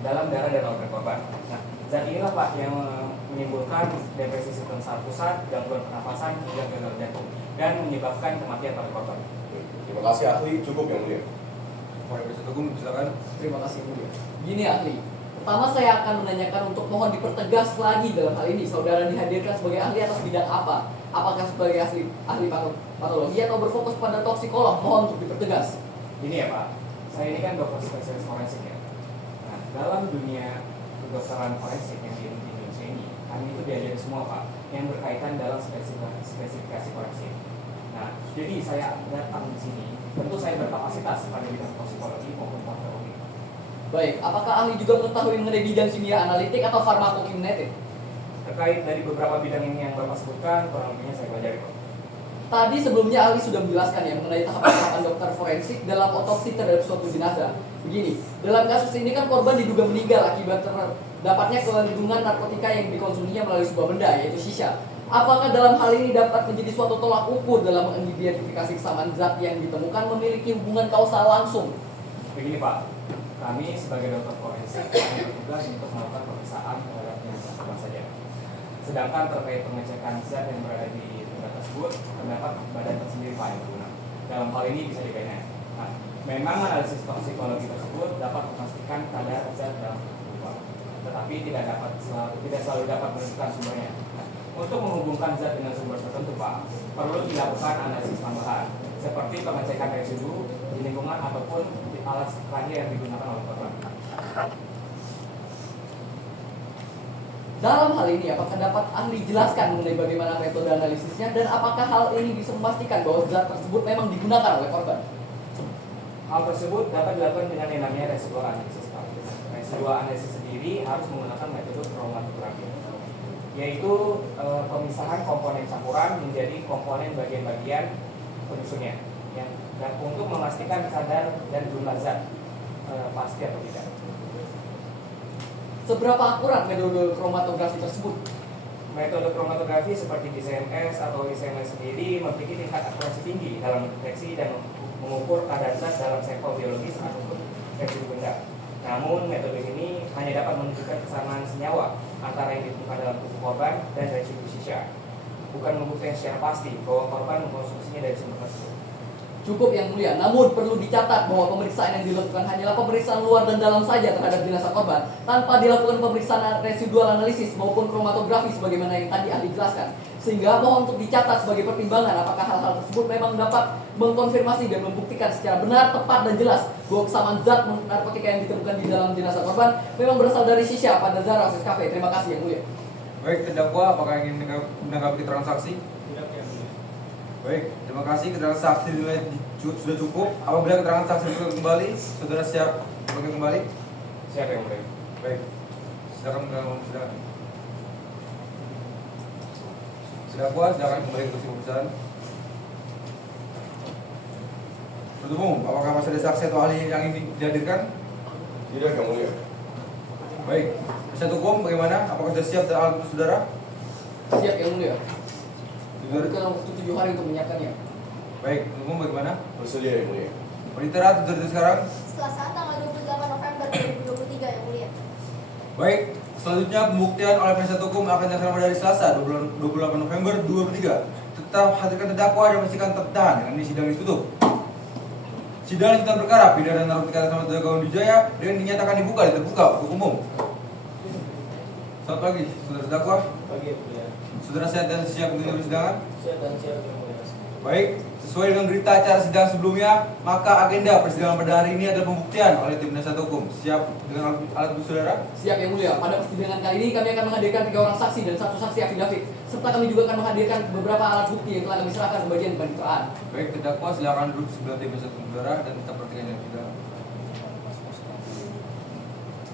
dalam darah dan organ korban. Nah, zat inilah Pak yang menimbulkan depresi sistem saraf pusat, gangguan pernafasan, hingga gagal jantung dan menyebabkan kematian pada korban. Terima kasih ahli, cukup yang mulia. Profesor Teguh, silakan. Terima kasih mulia. Gini ahli, pertama saya akan menanyakan untuk mohon dipertegas lagi dalam hal ini saudara dihadirkan sebagai ahli atas bidang apa? Apakah sebagai ahli patologi atau berfokus pada toksikolog? Mohon untuk dipertegas. Ini ya Pak, saya ini kan dokter spesialis forensik ya. Nah, dalam dunia kedokteran forensik yang di Indonesia ini, kami itu diajari semua Pak yang berkaitan dalam spesifikasi forensik. Nah, jadi saya datang di sini, tentu saya berkapasitas pada bidang toksikologi maupun patologi. Baik, apakah ahli juga mengetahui mengenai bidang kimia analitik atau farmakokinetik? Terkait dari beberapa bidang ini yang Bapak sebutkan, kurang lebihnya saya pelajari Pak. Tadi sebelumnya ahli sudah menjelaskan ya mengenai tahapan-tahapan dokter forensik dalam otopsi terhadap suatu jenazah. Begini, dalam kasus ini kan korban diduga meninggal akibat terdapatnya kandungan narkotika yang dikonsumsinya melalui sebuah benda yaitu shisha. Apakah dalam hal ini dapat menjadi suatu tolak ukur dalam mengidentifikasi kesamaan zat yang ditemukan memiliki hubungan kausal langsung? Begini Pak, kami sebagai dokter forensik hanya bertugas untuk melakukan pemeriksaan terhadap jenazah apa saja. Sedangkan terkait pengecekan zat yang berada di tempat tersebut terdapat badan tersendiri Pak yang berwenang. Dalam hal ini bisa dibedakan. Nah, memang analisis toksikologi tersebut dapat memastikan kadar zat dalam tubuh, tetapi tidak selalu dapat menentukan sumbernya. Nah, untuk menghubungkan zat dengan sumber tertentu Pak, perlu dilakukan analisis tambahan seperti pengecekan residu di lingkungan ataupun di alat lainnya yang digunakan oleh korban. Dalam hal ini, apakah dapat ahli jelaskan mengenai bagaimana metode analisisnya dan apakah hal ini bisa memastikan bahwa zat tersebut memang digunakan oleh korban? Hal tersebut dapat dilakukan dengan yang namanya residual analisis. Residual analisis sendiri harus menggunakan metode kromatografi, yaitu pemisahan komponen campuran menjadi komponen bagian-bagian penyusunnya, dan untuk memastikan kadar dan jumlah zat pasti atau tidak. Seberapa akurat metode kromatografi tersebut? Metode kromatografi seperti DCMS atau ICMS sendiri memiliki tingkat akurasi tinggi dalam mendeteksi dan mengukur kadar zat dalam sampel biologis ataupun residu benda. Namun metode ini hanya dapat menunjukkan kesamaan senyawa antara yang ditemukan dalam tubuh korban dan residu shisha, bukan membuktikan secara pasti bahwa korban mengkonsumsinya dari sumber tersebut. Cukup yang mulia, namun perlu dicatat bahwa pemeriksaan yang dilakukan hanyalah pemeriksaan luar dan dalam saja terhadap jenazah korban tanpa dilakukan pemeriksaan residual analisis maupun kromatografi sebagaimana yang tadi ahli jelaskan. Sehingga mohon untuk dicatat sebagai pertimbangan apakah hal-hal tersebut memang dapat mengkonfirmasi dan membuktikan secara benar, tepat, dan jelas bahwa kesamaan zat narkotika yang ditemukan di dalam jenazah korban memang berasal dari shisha pada Zara Osis Cafe. Terima kasih yang mulia. Baik, terdakwa apakah ingin menanggapi keterangan saksi? Tidak, ya. Baik, terima kasih. Keterangan saksi dinilai sudah cukup. Apabila keterangan saksi sudah kembali, saudara siap bagi kembali? Siap yang mulia. Baik, silakan silakan. Terdakwa silakan kembali ke kursi pemeriksaan. Penuntut umum, apakah masih ada saksi atau ahli yang ingin dihadirkan? Tidak, yang mulia. Baik, penasihat hukum bagaimana? Apakah sudah siap dan alat bukti saudara? Siap yang mulia. Diberikan waktu 7 hari untuk menyiapkannya. Baik, penuntut umum bagaimana? Bersedia, yang mulia. Penitera tutup sekarang. Selasa tanggal 28 November 2023 yang mulia. Baik, Selanjutnya pembuktian oleh penasihat hukum akan dilaksanakan pada hari Selasa 28 November 2023. Tetap hadirkan terdakwa dan pastikan tertahan dengan ini sidang ditutup. Sidang lanjutan perkara pidana narkotika sama terdakwa Wijaya dengan dinyatakan dibuka dan terbuka untuk umum. Selamat pagi, saudara terdakwa. Pagi ya. Saudara sehat dan siap untuk persidangan? Siap dan siap yang mulia. Baik, sesuai dengan berita acara sidang sebelumnya, maka agenda persidangan pada hari ini adalah pembuktian oleh tim penasihat hukum. Siap dengan alat bukti saudara? Siap yang mulia. Pada persidangan kali ini kami akan menghadirkan 3 orang saksi dan 1 saksi afidavit, serta kami juga akan menghadirkan beberapa alat bukti yang telah kami serahkan ke bagian paniteraan. Baik, terdakwa silakan duduk sebelah tim penasihat hukum saudara dan kita perhatikan yang tidak.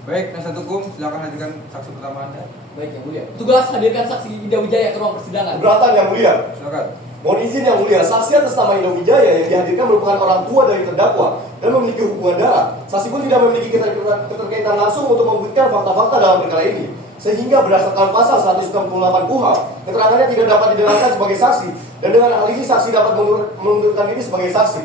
Baik, penasihat hukum silakan hadirkan saksi pertama Anda. Baik yang mulia. Tugas hadirkan saksi Ida Wijaya ke ruang persidangan. Keberatan yang mulia. Silakan. Mohon izin yang mulia, saksi atas nama Ida Wijaya yang dihadirkan merupakan orang tua dari terdakwa dan memiliki hubungan darah. Saksi pun tidak memiliki keterkaitan langsung untuk membuktikan fakta-fakta dalam perkara ini. Sehingga berdasarkan pasal 168 KUHP, keterangannya tidak dapat didengarkan sebagai saksi dan dengan hal ini saksi dapat mengundurkan diri sebagai saksi.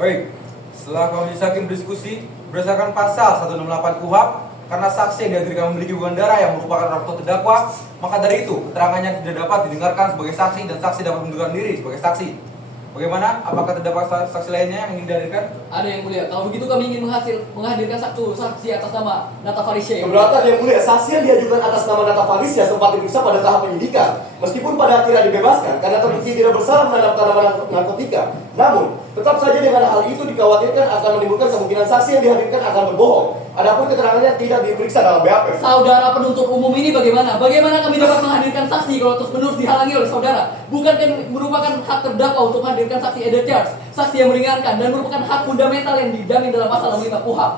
Baik, setelah majelis hakim berdiskusi berdasarkan pasal 168 KUHP, karena saksi yang dihadirkan memiliki hubungan darah yang merupakan orang tua terdakwa, maka dari itu keterangannya tidak dapat didengarkan sebagai saksi dan saksi dapat mengundurkan diri sebagai saksi. Bagaimana? Apakah terdapat saksi lainnya yang ingin dihadirkan? Ada yang mulia. Kalau begitu kami ingin menghadirkan satu saksi atas nama Nata Farisya. Keberatan yang mulia, saksi yang diajukan atas nama Nata Farisya sempat diperiksa pada tahap penyidikan, meskipun pada akhirnya dibebaskan karena terbukti tidak bersalah menghadap tanaman narkotika. Namun, tetap saja dengan hal itu dikhawatirkan akan menimbulkan kemungkinan saksi yang dihadirkan akan berbohong. Adapun keterangannya tidak diperiksa dalam BAP. Saudara penuntut umum ini bagaimana? Bagaimana kami dapat menghadirkan saksi kalau terus-menerus dihalangi oleh saudara? Bukankah merupakan hak terdakwa untuk menghadirkan saksi Eda Charles, saksi yang meringankan dan merupakan hak fundamental yang dijamin dalam pasal 65 KUHP.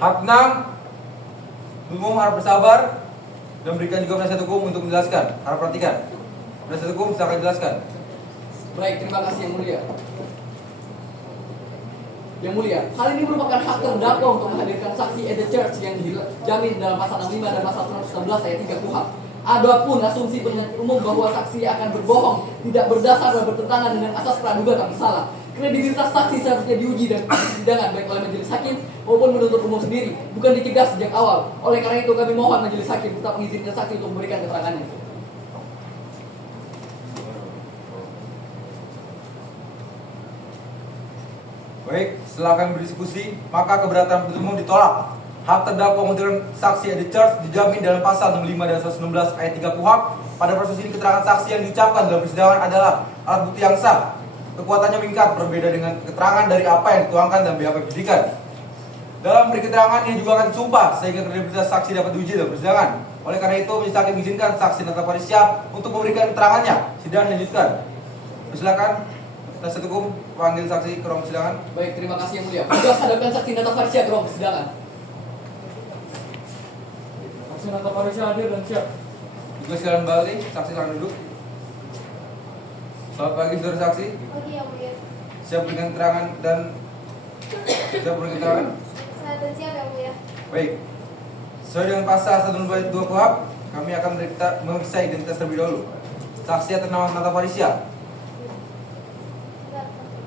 Hak 6, umum harap bersabar dan berikan juga penasihat hukum untuk menjelaskan. Harap perhatikan. Penasihat hukum silakan jelaskan. Baik, terima kasih yang mulia. Yang mulia, hal ini merupakan hak terdakwa untuk menghadirkan saksi Eda Church yang dijamin dalam pasal 65 dan pasal 116 ayat 3 KUHP. Adapun asumsi penuntut umum bahwa saksi akan berbohong tidak berdasar dan bertentangan dengan asas praduga tak bersalah. Kredibilitas saksi seharusnya diuji dan persidangan baik oleh majelis hakim maupun penuntut umum sendiri, bukan dicegah sejak awal. Oleh karena itu kami mohon majelis hakim tetap mengizinkan saksi untuk memberikan keterangannya. Baik, setelah kami berdiskusi, maka keberatan penuntut umum ditolak. Hak terdakwa menghadirkan saksi Eda Charles dijamin dalam pasal 65 dan 116 ayat 3 KUHP. Pada proses ini keterangan saksi yang diucapkan dalam persidangan adalah alat bukti yang sah. Kekuatannya meningkat berbeda dengan keterangan dari apa yang dituangkan dalam BAP penyidikan. Dalam beri keterangan ia juga akan disumpah sehingga kredibilitas saksi dapat diuji dalam persidangan. Oleh karena itu, majelis hakim mengizinkan saksi Nata Farisya untuk memberikan keterangannya. Sidang dilanjutkan. Silakan penasihat hukum panggil saksi ke ruang persidangan. Baik, terima kasih yang mulia. Tugas hadapkan saksi Nata Farisya ke ruang persidangan. Saksi Nata Farisya hadir dan siap. Juga silakan balik, saksi silakan duduk. Selamat pagi saudara saksi. Pagi yang mulia. Siap berikan keterangan dan siap berikan keterangan. Saya dan siap yang mulia. Baik. Sesuai dengan pasal 122 KUHP, kami akan memeriksa identitas terlebih dahulu. Saksi atas nama Nata Farisya.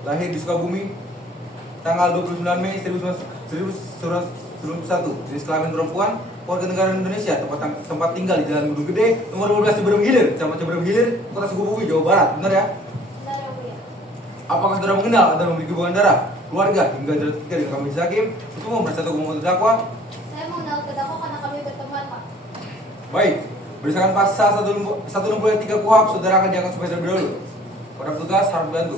Lahir di Sukabumi, tanggal 29 Mei 1991. Jenis kelamin perempuan, warga negara Indonesia, tempat tinggal di Jalan Gunung Gede, nomor 12 Ciberem Hilir, Kecamatan Ciberem Hilir, Kota Sukabumi, Jawa Barat. Benar ya? Benar yang mulia. Apakah saudara mengenal atau memiliki hubungan darah, keluarga hingga derajat 3 dengan kami hakim untuk mempersiapkan hukuman terdakwa? Saya mengenal terdakwa karena kami berteman, Pak. Baik, berdasarkan pasal 163 KUHP, saudara akan diangkat sebagai terlebih dahulu. Para petugas harus bantu.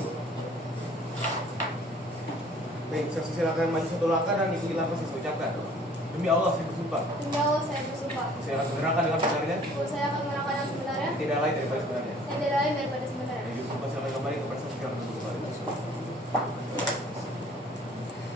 Baik, saksi silakan maju satu langkah dan ikuti apa yang saya ucapkan. Demi Allah saya bersumpah. Demi Allah saya bersumpah. Saya akan menerangkan dengan sebenarnya. Saya akan menerangkan yang sebenarnya. Tidak lain daripada sebenarnya. Yang tidak lain daripada sebenarnya. Yang bersumpah silakan kembali kepada saksi yang bersumpah.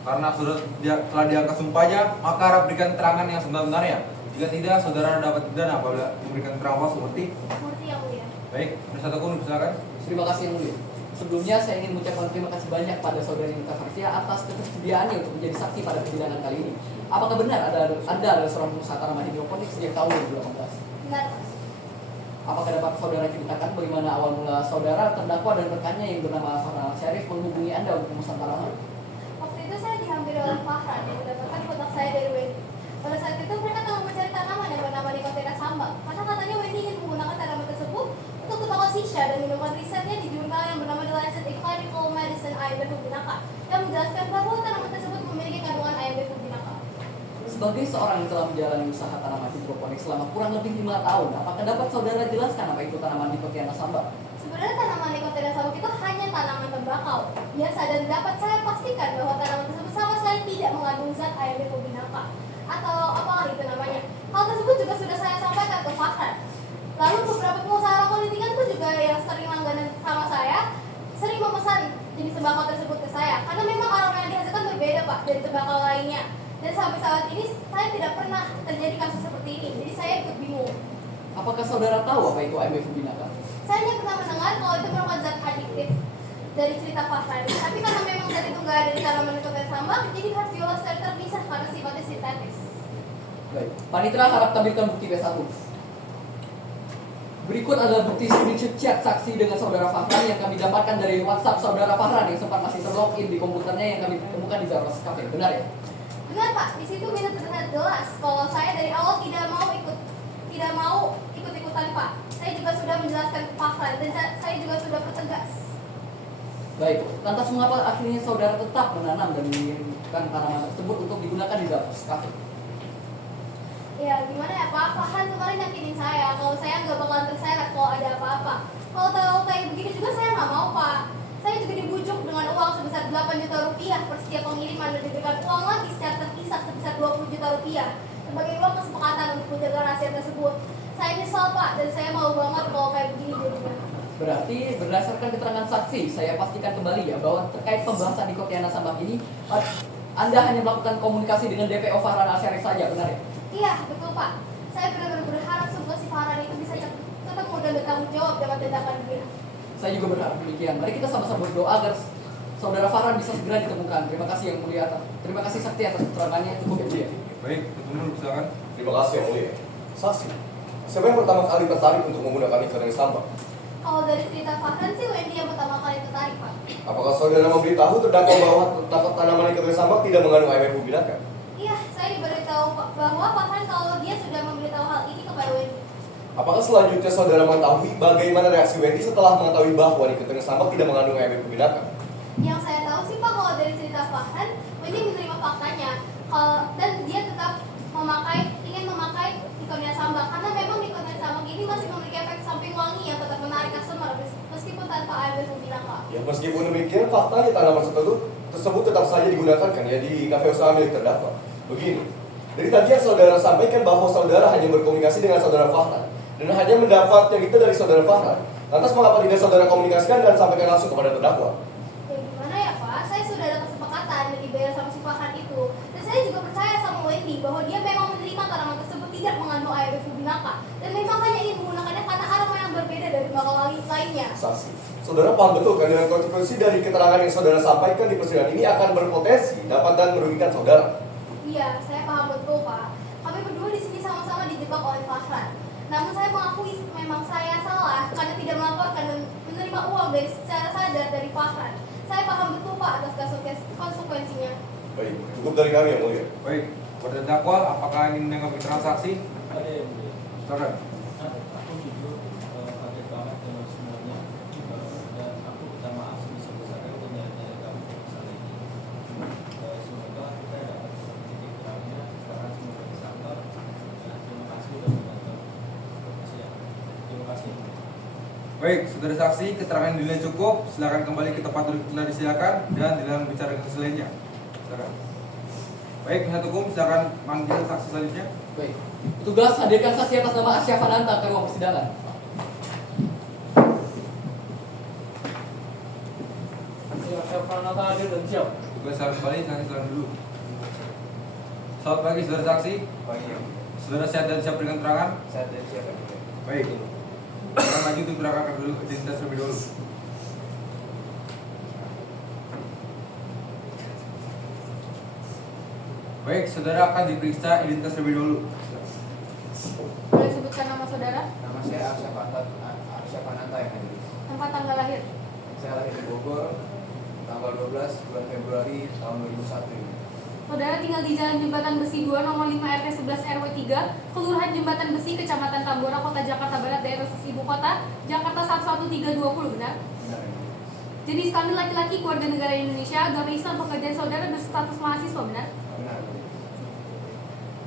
Karena sudah telah diangkat sumpahnya, maka harap berikan keterangan yang sebenarnya. Jika tidak, saudara dapat pidana apabila memberikan keterangan palsu. Mengerti? Mengerti yang mulia. Baik, penasihat hukum silakan. Terima kasih yang mulia. Sebelumnya saya ingin mengucapkan terima kasih banyak pada saudari Nata Farisya atas ketersediaannya untuk menjadi saksi pada persidangan kali ini. Apakah benar Anda adalah seorang pengusaha tanaman hidroponik sejak tahun 2018? Benar. Apakah dapat saudara ceritakan bagaimana awal mula saudara, terdakwa dan rekannya yang bernama Farhan Syarif menghubungi Anda untuk pemesan tanaman? Waktu itu saya dihampiri oleh Fahran yang mendapatkan kontak saya dari Wendy. Pada saat itu mereka tengah mencari tanaman yang bernama Nicotera sambal, karena katanya Wendy ingin menggunakan tanaman tersebut untuk tembakau shisha dan minuman risetnya di jurnal yang bernama The Lancet Clinical Medicine AMB Fubinaka yang menjelaskan bahwa tanaman tersebut memiliki kandungan AMB Fubinaka. Sebagai seorang yang telah menjalani usaha tanaman hidroponik selama kurang lebih 5 tahun, apakah dapat saudara jelaskan apa itu tanaman Nicotiana sambal? Sebenarnya tanaman Nicotera sambal itu hanya tanaman tembakau biasa dan dapat saya pastikan bahwa tanaman tersebut sama sekali tidak mengandung zat AMB Fubinaka atau apalah itu namanya. Hal tersebut juga sudah saya sampaikan ke Fahran. Lalu beberapa pengusaha rokok lintingan itu juga yang sering langganan sama saya sering memesan jenis tembakau tersebut ke saya karena memang aroma yang dihasilkan berbeda Pak dari tembakau lainnya. Dan sampai saat ini saya tidak pernah terjadi kasus seperti ini, jadi saya ikut bingung. Apakah saudara tahu apa itu AMB Fubinaka? Saya hanya pernah mendengar kalau itu merupakan zat adiktif dari cerita Fahran. Tapi karena memang zat itu nggak ada di tanaman Nicotiana sambal, jadi harus diolah secara terpisah karena sifatnya sintetis. Baik, Panitra harap tampilkan bukti B1. Berikut adalah bukti screenshot chat saksi dengan saudara Fahran yang kami dapatkan dari WhatsApp saudara Fahran yang sempat masih terlogin di komputernya yang kami temukan di Zaros Cafe. Benar ya? Benar Pak, di situ bisa terlihat jelas kalau saya dari awal tidak mau ikut-ikutan Pak. Saya juga sudah menjelaskan ke Fahran dan saya juga sudah bertegas. Baik, lantas mengapa akhirnya saudara tetap menanam dan mengirimkan tanaman tersebut untuk digunakan di Zaros Cafe? Ya gimana ya Pak, Fahran kemarin yakinin saya kalau saya nggak bakalan terseret kalau ada apa-apa. Kalau tahu kayak begini juga saya nggak mau Pak. Saya juga dibujuk dengan uang sebesar 8 juta rupiah per setiap pengiriman dan diberikan uang lagi secara terpisah sebesar 20 juta rupiah sebagai uang kesepakatan untuk menjaga rahasia tersebut. Saya nyesal Pak dan saya mau banget kalau kayak begini jadinya. Berarti berdasarkan keterangan saksi, saya pastikan kembali ya bahwa terkait pembahasan Nicotiana sambal ini, Anda hanya melakukan komunikasi dengan DPO Fahran Al-Syarif saja, benar ya? Iya, betul Pak. Saya benar-benar berharap semoga si Fahran itu bisa ketemu dan bertanggung jawab dengan tindakan dia. Saya juga berharap demikian. Mari kita sama-sama berdoa agar saudara Fahran bisa segera ditemukan. Terima kasih yang mulia. Terima kasih sakti atas keterangannya. Cukup ya mulia. Baik, ketemu silakan. Terima kasih yang mulia. Saksi, siapa yang pertama kali tertarik untuk menggunakan Nicotiana sambal? Kalau dari cerita Fahran sih Wendy yang pertama kali tertarik Pak. Apakah saudara memberitahu terdakwa bahwa tanaman Nicotiana sambal tidak mengandung AMB Fubinaka? Iya, saya diberitahu bahwa Fahran kalau dia sudah memberitahu hal ini kepada Wendy. Apakah selanjutnya saudara mengetahui bagaimana reaksi Wendy setelah mengetahui bahwa Nicotiana sambal tidak mengandung AMB Fubinaka? Yang saya tahu sih Pak, kalau dari cerita Fahran, Wendy menerima faktanya dan dia tetap ingin memakai Nicotiana sambal karena memang Nicotiana sambal ini masih memiliki efek samping wangi yang tetap menarik customer meskipun tanpa AMB Fubinaka. Ya meskipun demikian, faktanya tanaman tersebut tetap saja digunakan kan ya di kafe usaha milik terdakwa. Begini, dari tadi yang saudara sampaikan bahwa saudara hanya berkomunikasi dengan saudara Fahran dan hanya mendapat yang itu dari saudara Fahran. Lantas mengapa tidak saudara komunikasikan dan sampaikan langsung kepada terdakwa? Ya gimana ya Pak, saya sudah ada kesepakatan dan dibayar sama si Fahran itu. Dan saya juga percaya sama Wendy bahwa dia memang menerima tanaman tersebut tidak mengandung AMB Fubinaka dan memang hanya ingin menggunakannya karena aroma yang berbeda dari tembakau lainnya. Saksi, saudara paham betul kan dengan konsekuensi dari keterangan yang saudara sampaikan di persidangan ini akan berpotensi dapat dan merugikan saudara. Iya, saya paham betul Pak. Kami berdua di sini sama-sama dijebak oleh Fahran. Namun saya mengakui memang saya salah karena tidak melaporkan dan menerima uang secara sadar dari Fahran. Saya paham betul Pak atas konsekuensinya. Baik, cukup dari kami yang mulia. Baik, terdakwa apakah ingin menanggapi transaksi? Ada yang mulia. Silakan. Aku jujur kaget banget dengan semuanya dan aku minta maaf sebesar-besarnya dengan kamu masalah ini. Semoga kita dapat titik terangnya sekarang semoga disabar dan terima kasih sudah menonton. Terima kasih. Baik, saudara saksi, keterangan dinilai cukup. Silakan kembali ke tempat duduk telah disilakan dan dilarang bicara kasus lainnya. Silakan. Baik, penasihat hukum silakan manggil saksi selanjutnya. Baik. Petugas hadirkan saksi atas nama Asya Fananta ke ruang persidangan. Siap, Fananta hadir dan siap. Tugas silakan kembali, saksi silakan dulu. Selamat pagi, saudara saksi. Pagi ya. Saudara sehat dan siap dengan keterangan? Saya dari siapa nih? Baik. Kita maju untuk gerakan dulu identitas terlebih dahulu. Baik, saudara akan diperiksa identitas terlebih dahulu. Boleh sebutkan nama saudara? Nama saya Arsya Fananta yang hadir. Tempat tanggal lahir? Saya lahir di Bogor tanggal 12 bulan Februari tahun 2001 ini. Saudara tinggal di Jalan Jembatan Besi 2 nomor 5 RT 11 RW 3, Kelurahan Jembatan Besi, Kecamatan Tambora, Kota Jakarta Barat, daerah khusus Ibu Kota, Jakarta 11320, benar? Benar. Jenis kelamin laki-laki, keluarga negara Indonesia, agama Islam, pekerjaan saudara berstatus mahasiswa, benar? Benar.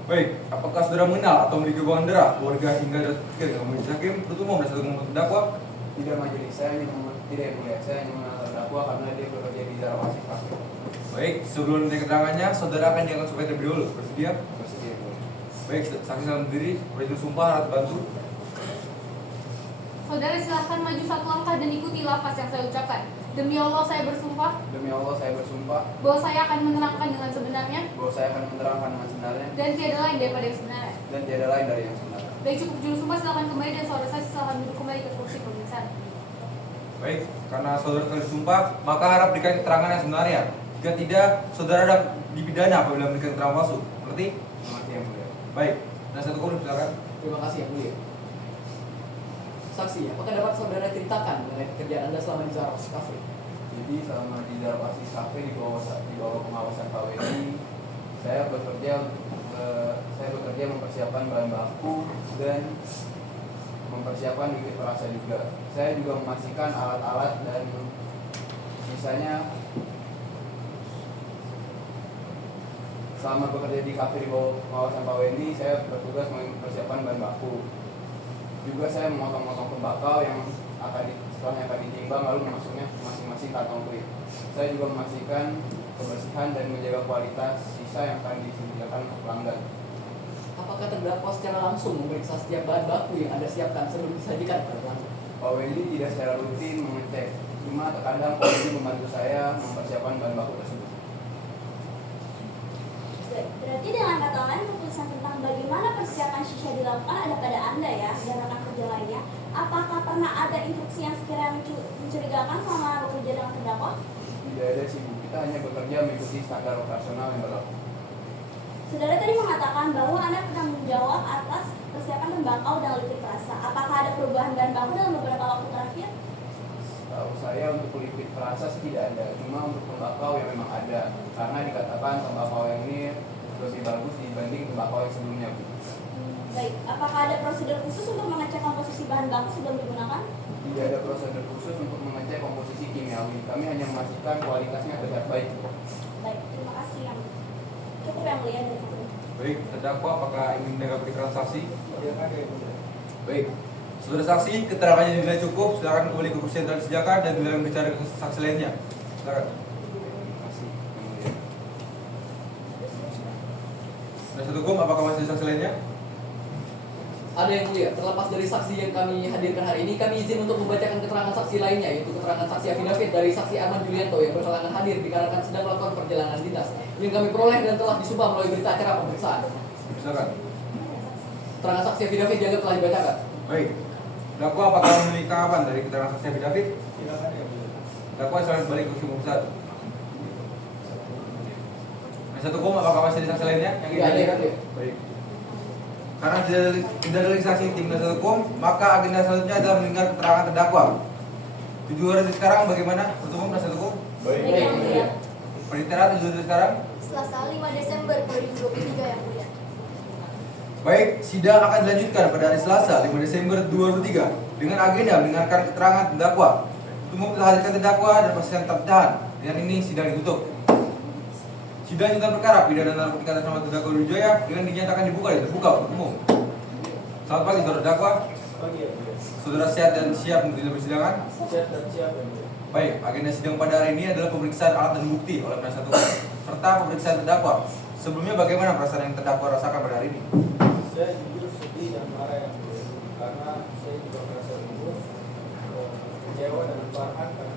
Baik, apakah saudara mengenal atau memiliki hubungan darah, keluarga hingga dengan majelis hakim penuntut umum dan satu umum terdakwa? Tidak majelis, saya hanya tidak yang mulia, saya hanya mengenal terdakwa karena dia bekerja di daerah Wasit Cafe. Baik, sebelum nanti keterangannya, saudara akan dianggap sebagai terlebih dahulu. Bersedia? Bersedia. Baik, saksi dalam berdiri, berjudul sumpah harap bantu. Saudara silahkan maju satu langkah dan ikuti lafaz yang saya ucapkan. Demi Allah saya bersumpah Demi Allah saya bersumpah bahwa saya akan menerangkan dengan sebenarnya bahwa saya akan menerangkan dengan sebenarnya dan tiada lain daripada yang sebenarnya. dan tiada lain dari yang sebenarnya. Baik, cukup juru sumpah, silakan kembali dan saudara saksi silakan duduk kembali ke kursi pemeriksaan. Baik, karena saudara telah disumpah, maka harap berikan keterangan yang sebenarnya. Jika tidak, saudara dapat dipidana apabila memberikan keterangan palsu. Mengerti? Mengerti yang mulia. Baik, dan satu umum silakan. Terima kasih yang mulia. Saksi, apakah dapat saudara ceritakan mengenai pekerjaan Anda selama di Zara Wasit Cafe? Jadi selama di dalam Wasit Cafe di bawah pengawasan Pak Weni, saya bekerja mempersiapkan bahan baku dan mempersiapkan bibit perasa juga. Saya juga memastikan alat-alat dan sisanya. Selama bekerja di kafe di bawah pengawasan Pak Wendy, saya bertugas mempersiapkan bahan baku. Juga saya memotong-motong tembakau yang setelahnya akan ditimbang lalu masuknya masing-masing kantong kulit. Saya juga memastikan kebersihan dan menjaga kualitas sisa yang akan disediakan untuk pelanggan. Apakah terdakwa secara langsung memeriksa setiap bahan baku yang Anda siapkan sebelum disajikan pada pelanggan? Pak Wendy tidak secara rutin mengecek, cuma terkadang Pak Wendy membantu saya mempersiapkan bahan baku tersebut. Berarti dengan kata lain keputusan tentang bagaimana persiapan shisha dilakukan ada pada Anda ya dan rekan kerja lainnya. Apakah pernah ada instruksi yang sekiranya mencurigakan selama bekerja dengan terdakwa? Tidak ada sih, Bu. Kita hanya bekerja mengikuti standar operasional yang berlaku. Saudara tadi mengatakan bahwa Anda pernah menjawab atas persiapan tembakau dan liquid perasa. Apakah ada perubahan bahan baku dalam beberapa waktu terakhir? Tahu saya untuk liquid perasa sih tidak ada, cuma untuk tembakau yang memang ada. Karena dikatakan tembakau yang ini lebih bagus dibanding tembakau yang sebelumnya, Bu. Baik, apakah ada prosedur khusus untuk mengecek komposisi bahan baku sebelum digunakan? Tidak ada prosedur khusus untuk mengecek komposisi kimiawi. Kami hanya memastikan kualitasnya terlihat baik. Baik, terima kasih yang cukup yang mulia dari kami. Baik, terdakwa apakah ingin menanggapi transaksi? Baik, saudara saksi, keterangannya dinilai cukup. Silakan kembali ke kursi yang telah disediakan dan giliran bicara ke saksi lainnya. Silakan. Terima kasih, yang mulia. Penasihat hukum, apakah masih ada saksi lainnya? Ada yang mulia, terlepas dari saksi yang kami hadirkan hari ini, kami izin untuk membacakan keterangan saksi lainnya, yaitu keterangan saksi affidavit dari saksi Arman Julianto yang berhalangan hadir dikarenakan sedang melakukan perjalanan dinas yang kami peroleh dan telah disumpah melalui berita acara pemeriksaan. Silakan. Keterangan saksi affidavit dianggap telah dibacakan. Baik, terdakwa apakah memiliki tanggapan dari keterangan saksi affidavit? Silakan ya. Terdakwa silakan balik ke kursi pemeriksaan. Penasihat hukum, apakah masih ada saksi lainnya? Yang ingin Tidak ada, hadir? ya. Baik. Karena tidak ada saksi tim penasihat hukum, maka agenda selanjutnya adalah mendengar keterangan terdakwa. Tujuh hari dari sekarang bagaimana? Pertemuan penasihat hukum? Baik, yang mulia. Penitera 7 hari dari sekarang? Selasa 5 Desember 2023 yang mulia. Baik, sidang akan dilanjutkan pada hari Selasa 5 Desember 2023 dengan agenda mendengarkan keterangan terdakwa. Umum telah hadirkan terdakwa dan pastikan tetap ditahan. Dengan ini sidang ditutup. Sidang lanjutan perkara pidana narkotika atas nama terdakwa Rudi Wijaya dengan dinyatakan dibuka dan terbuka untuk umum. Selamat pagi saudara terdakwa. Pagi ya, mulia. Saudara sehat dan siap untuk dalam persidangan? Siap dan siap ya, mulia. Baik, agenda sidang pada hari ini adalah pemeriksaan alat dan bukti oleh penasihat hukum serta pemeriksaan terdakwa. Sebelumnya bagaimana perasaan yang terdakwa rasakan pada hari ini? Saya jujur sedih dan marah yang mulia, karena saya juga merasa bingung, kecewa dan farhan karena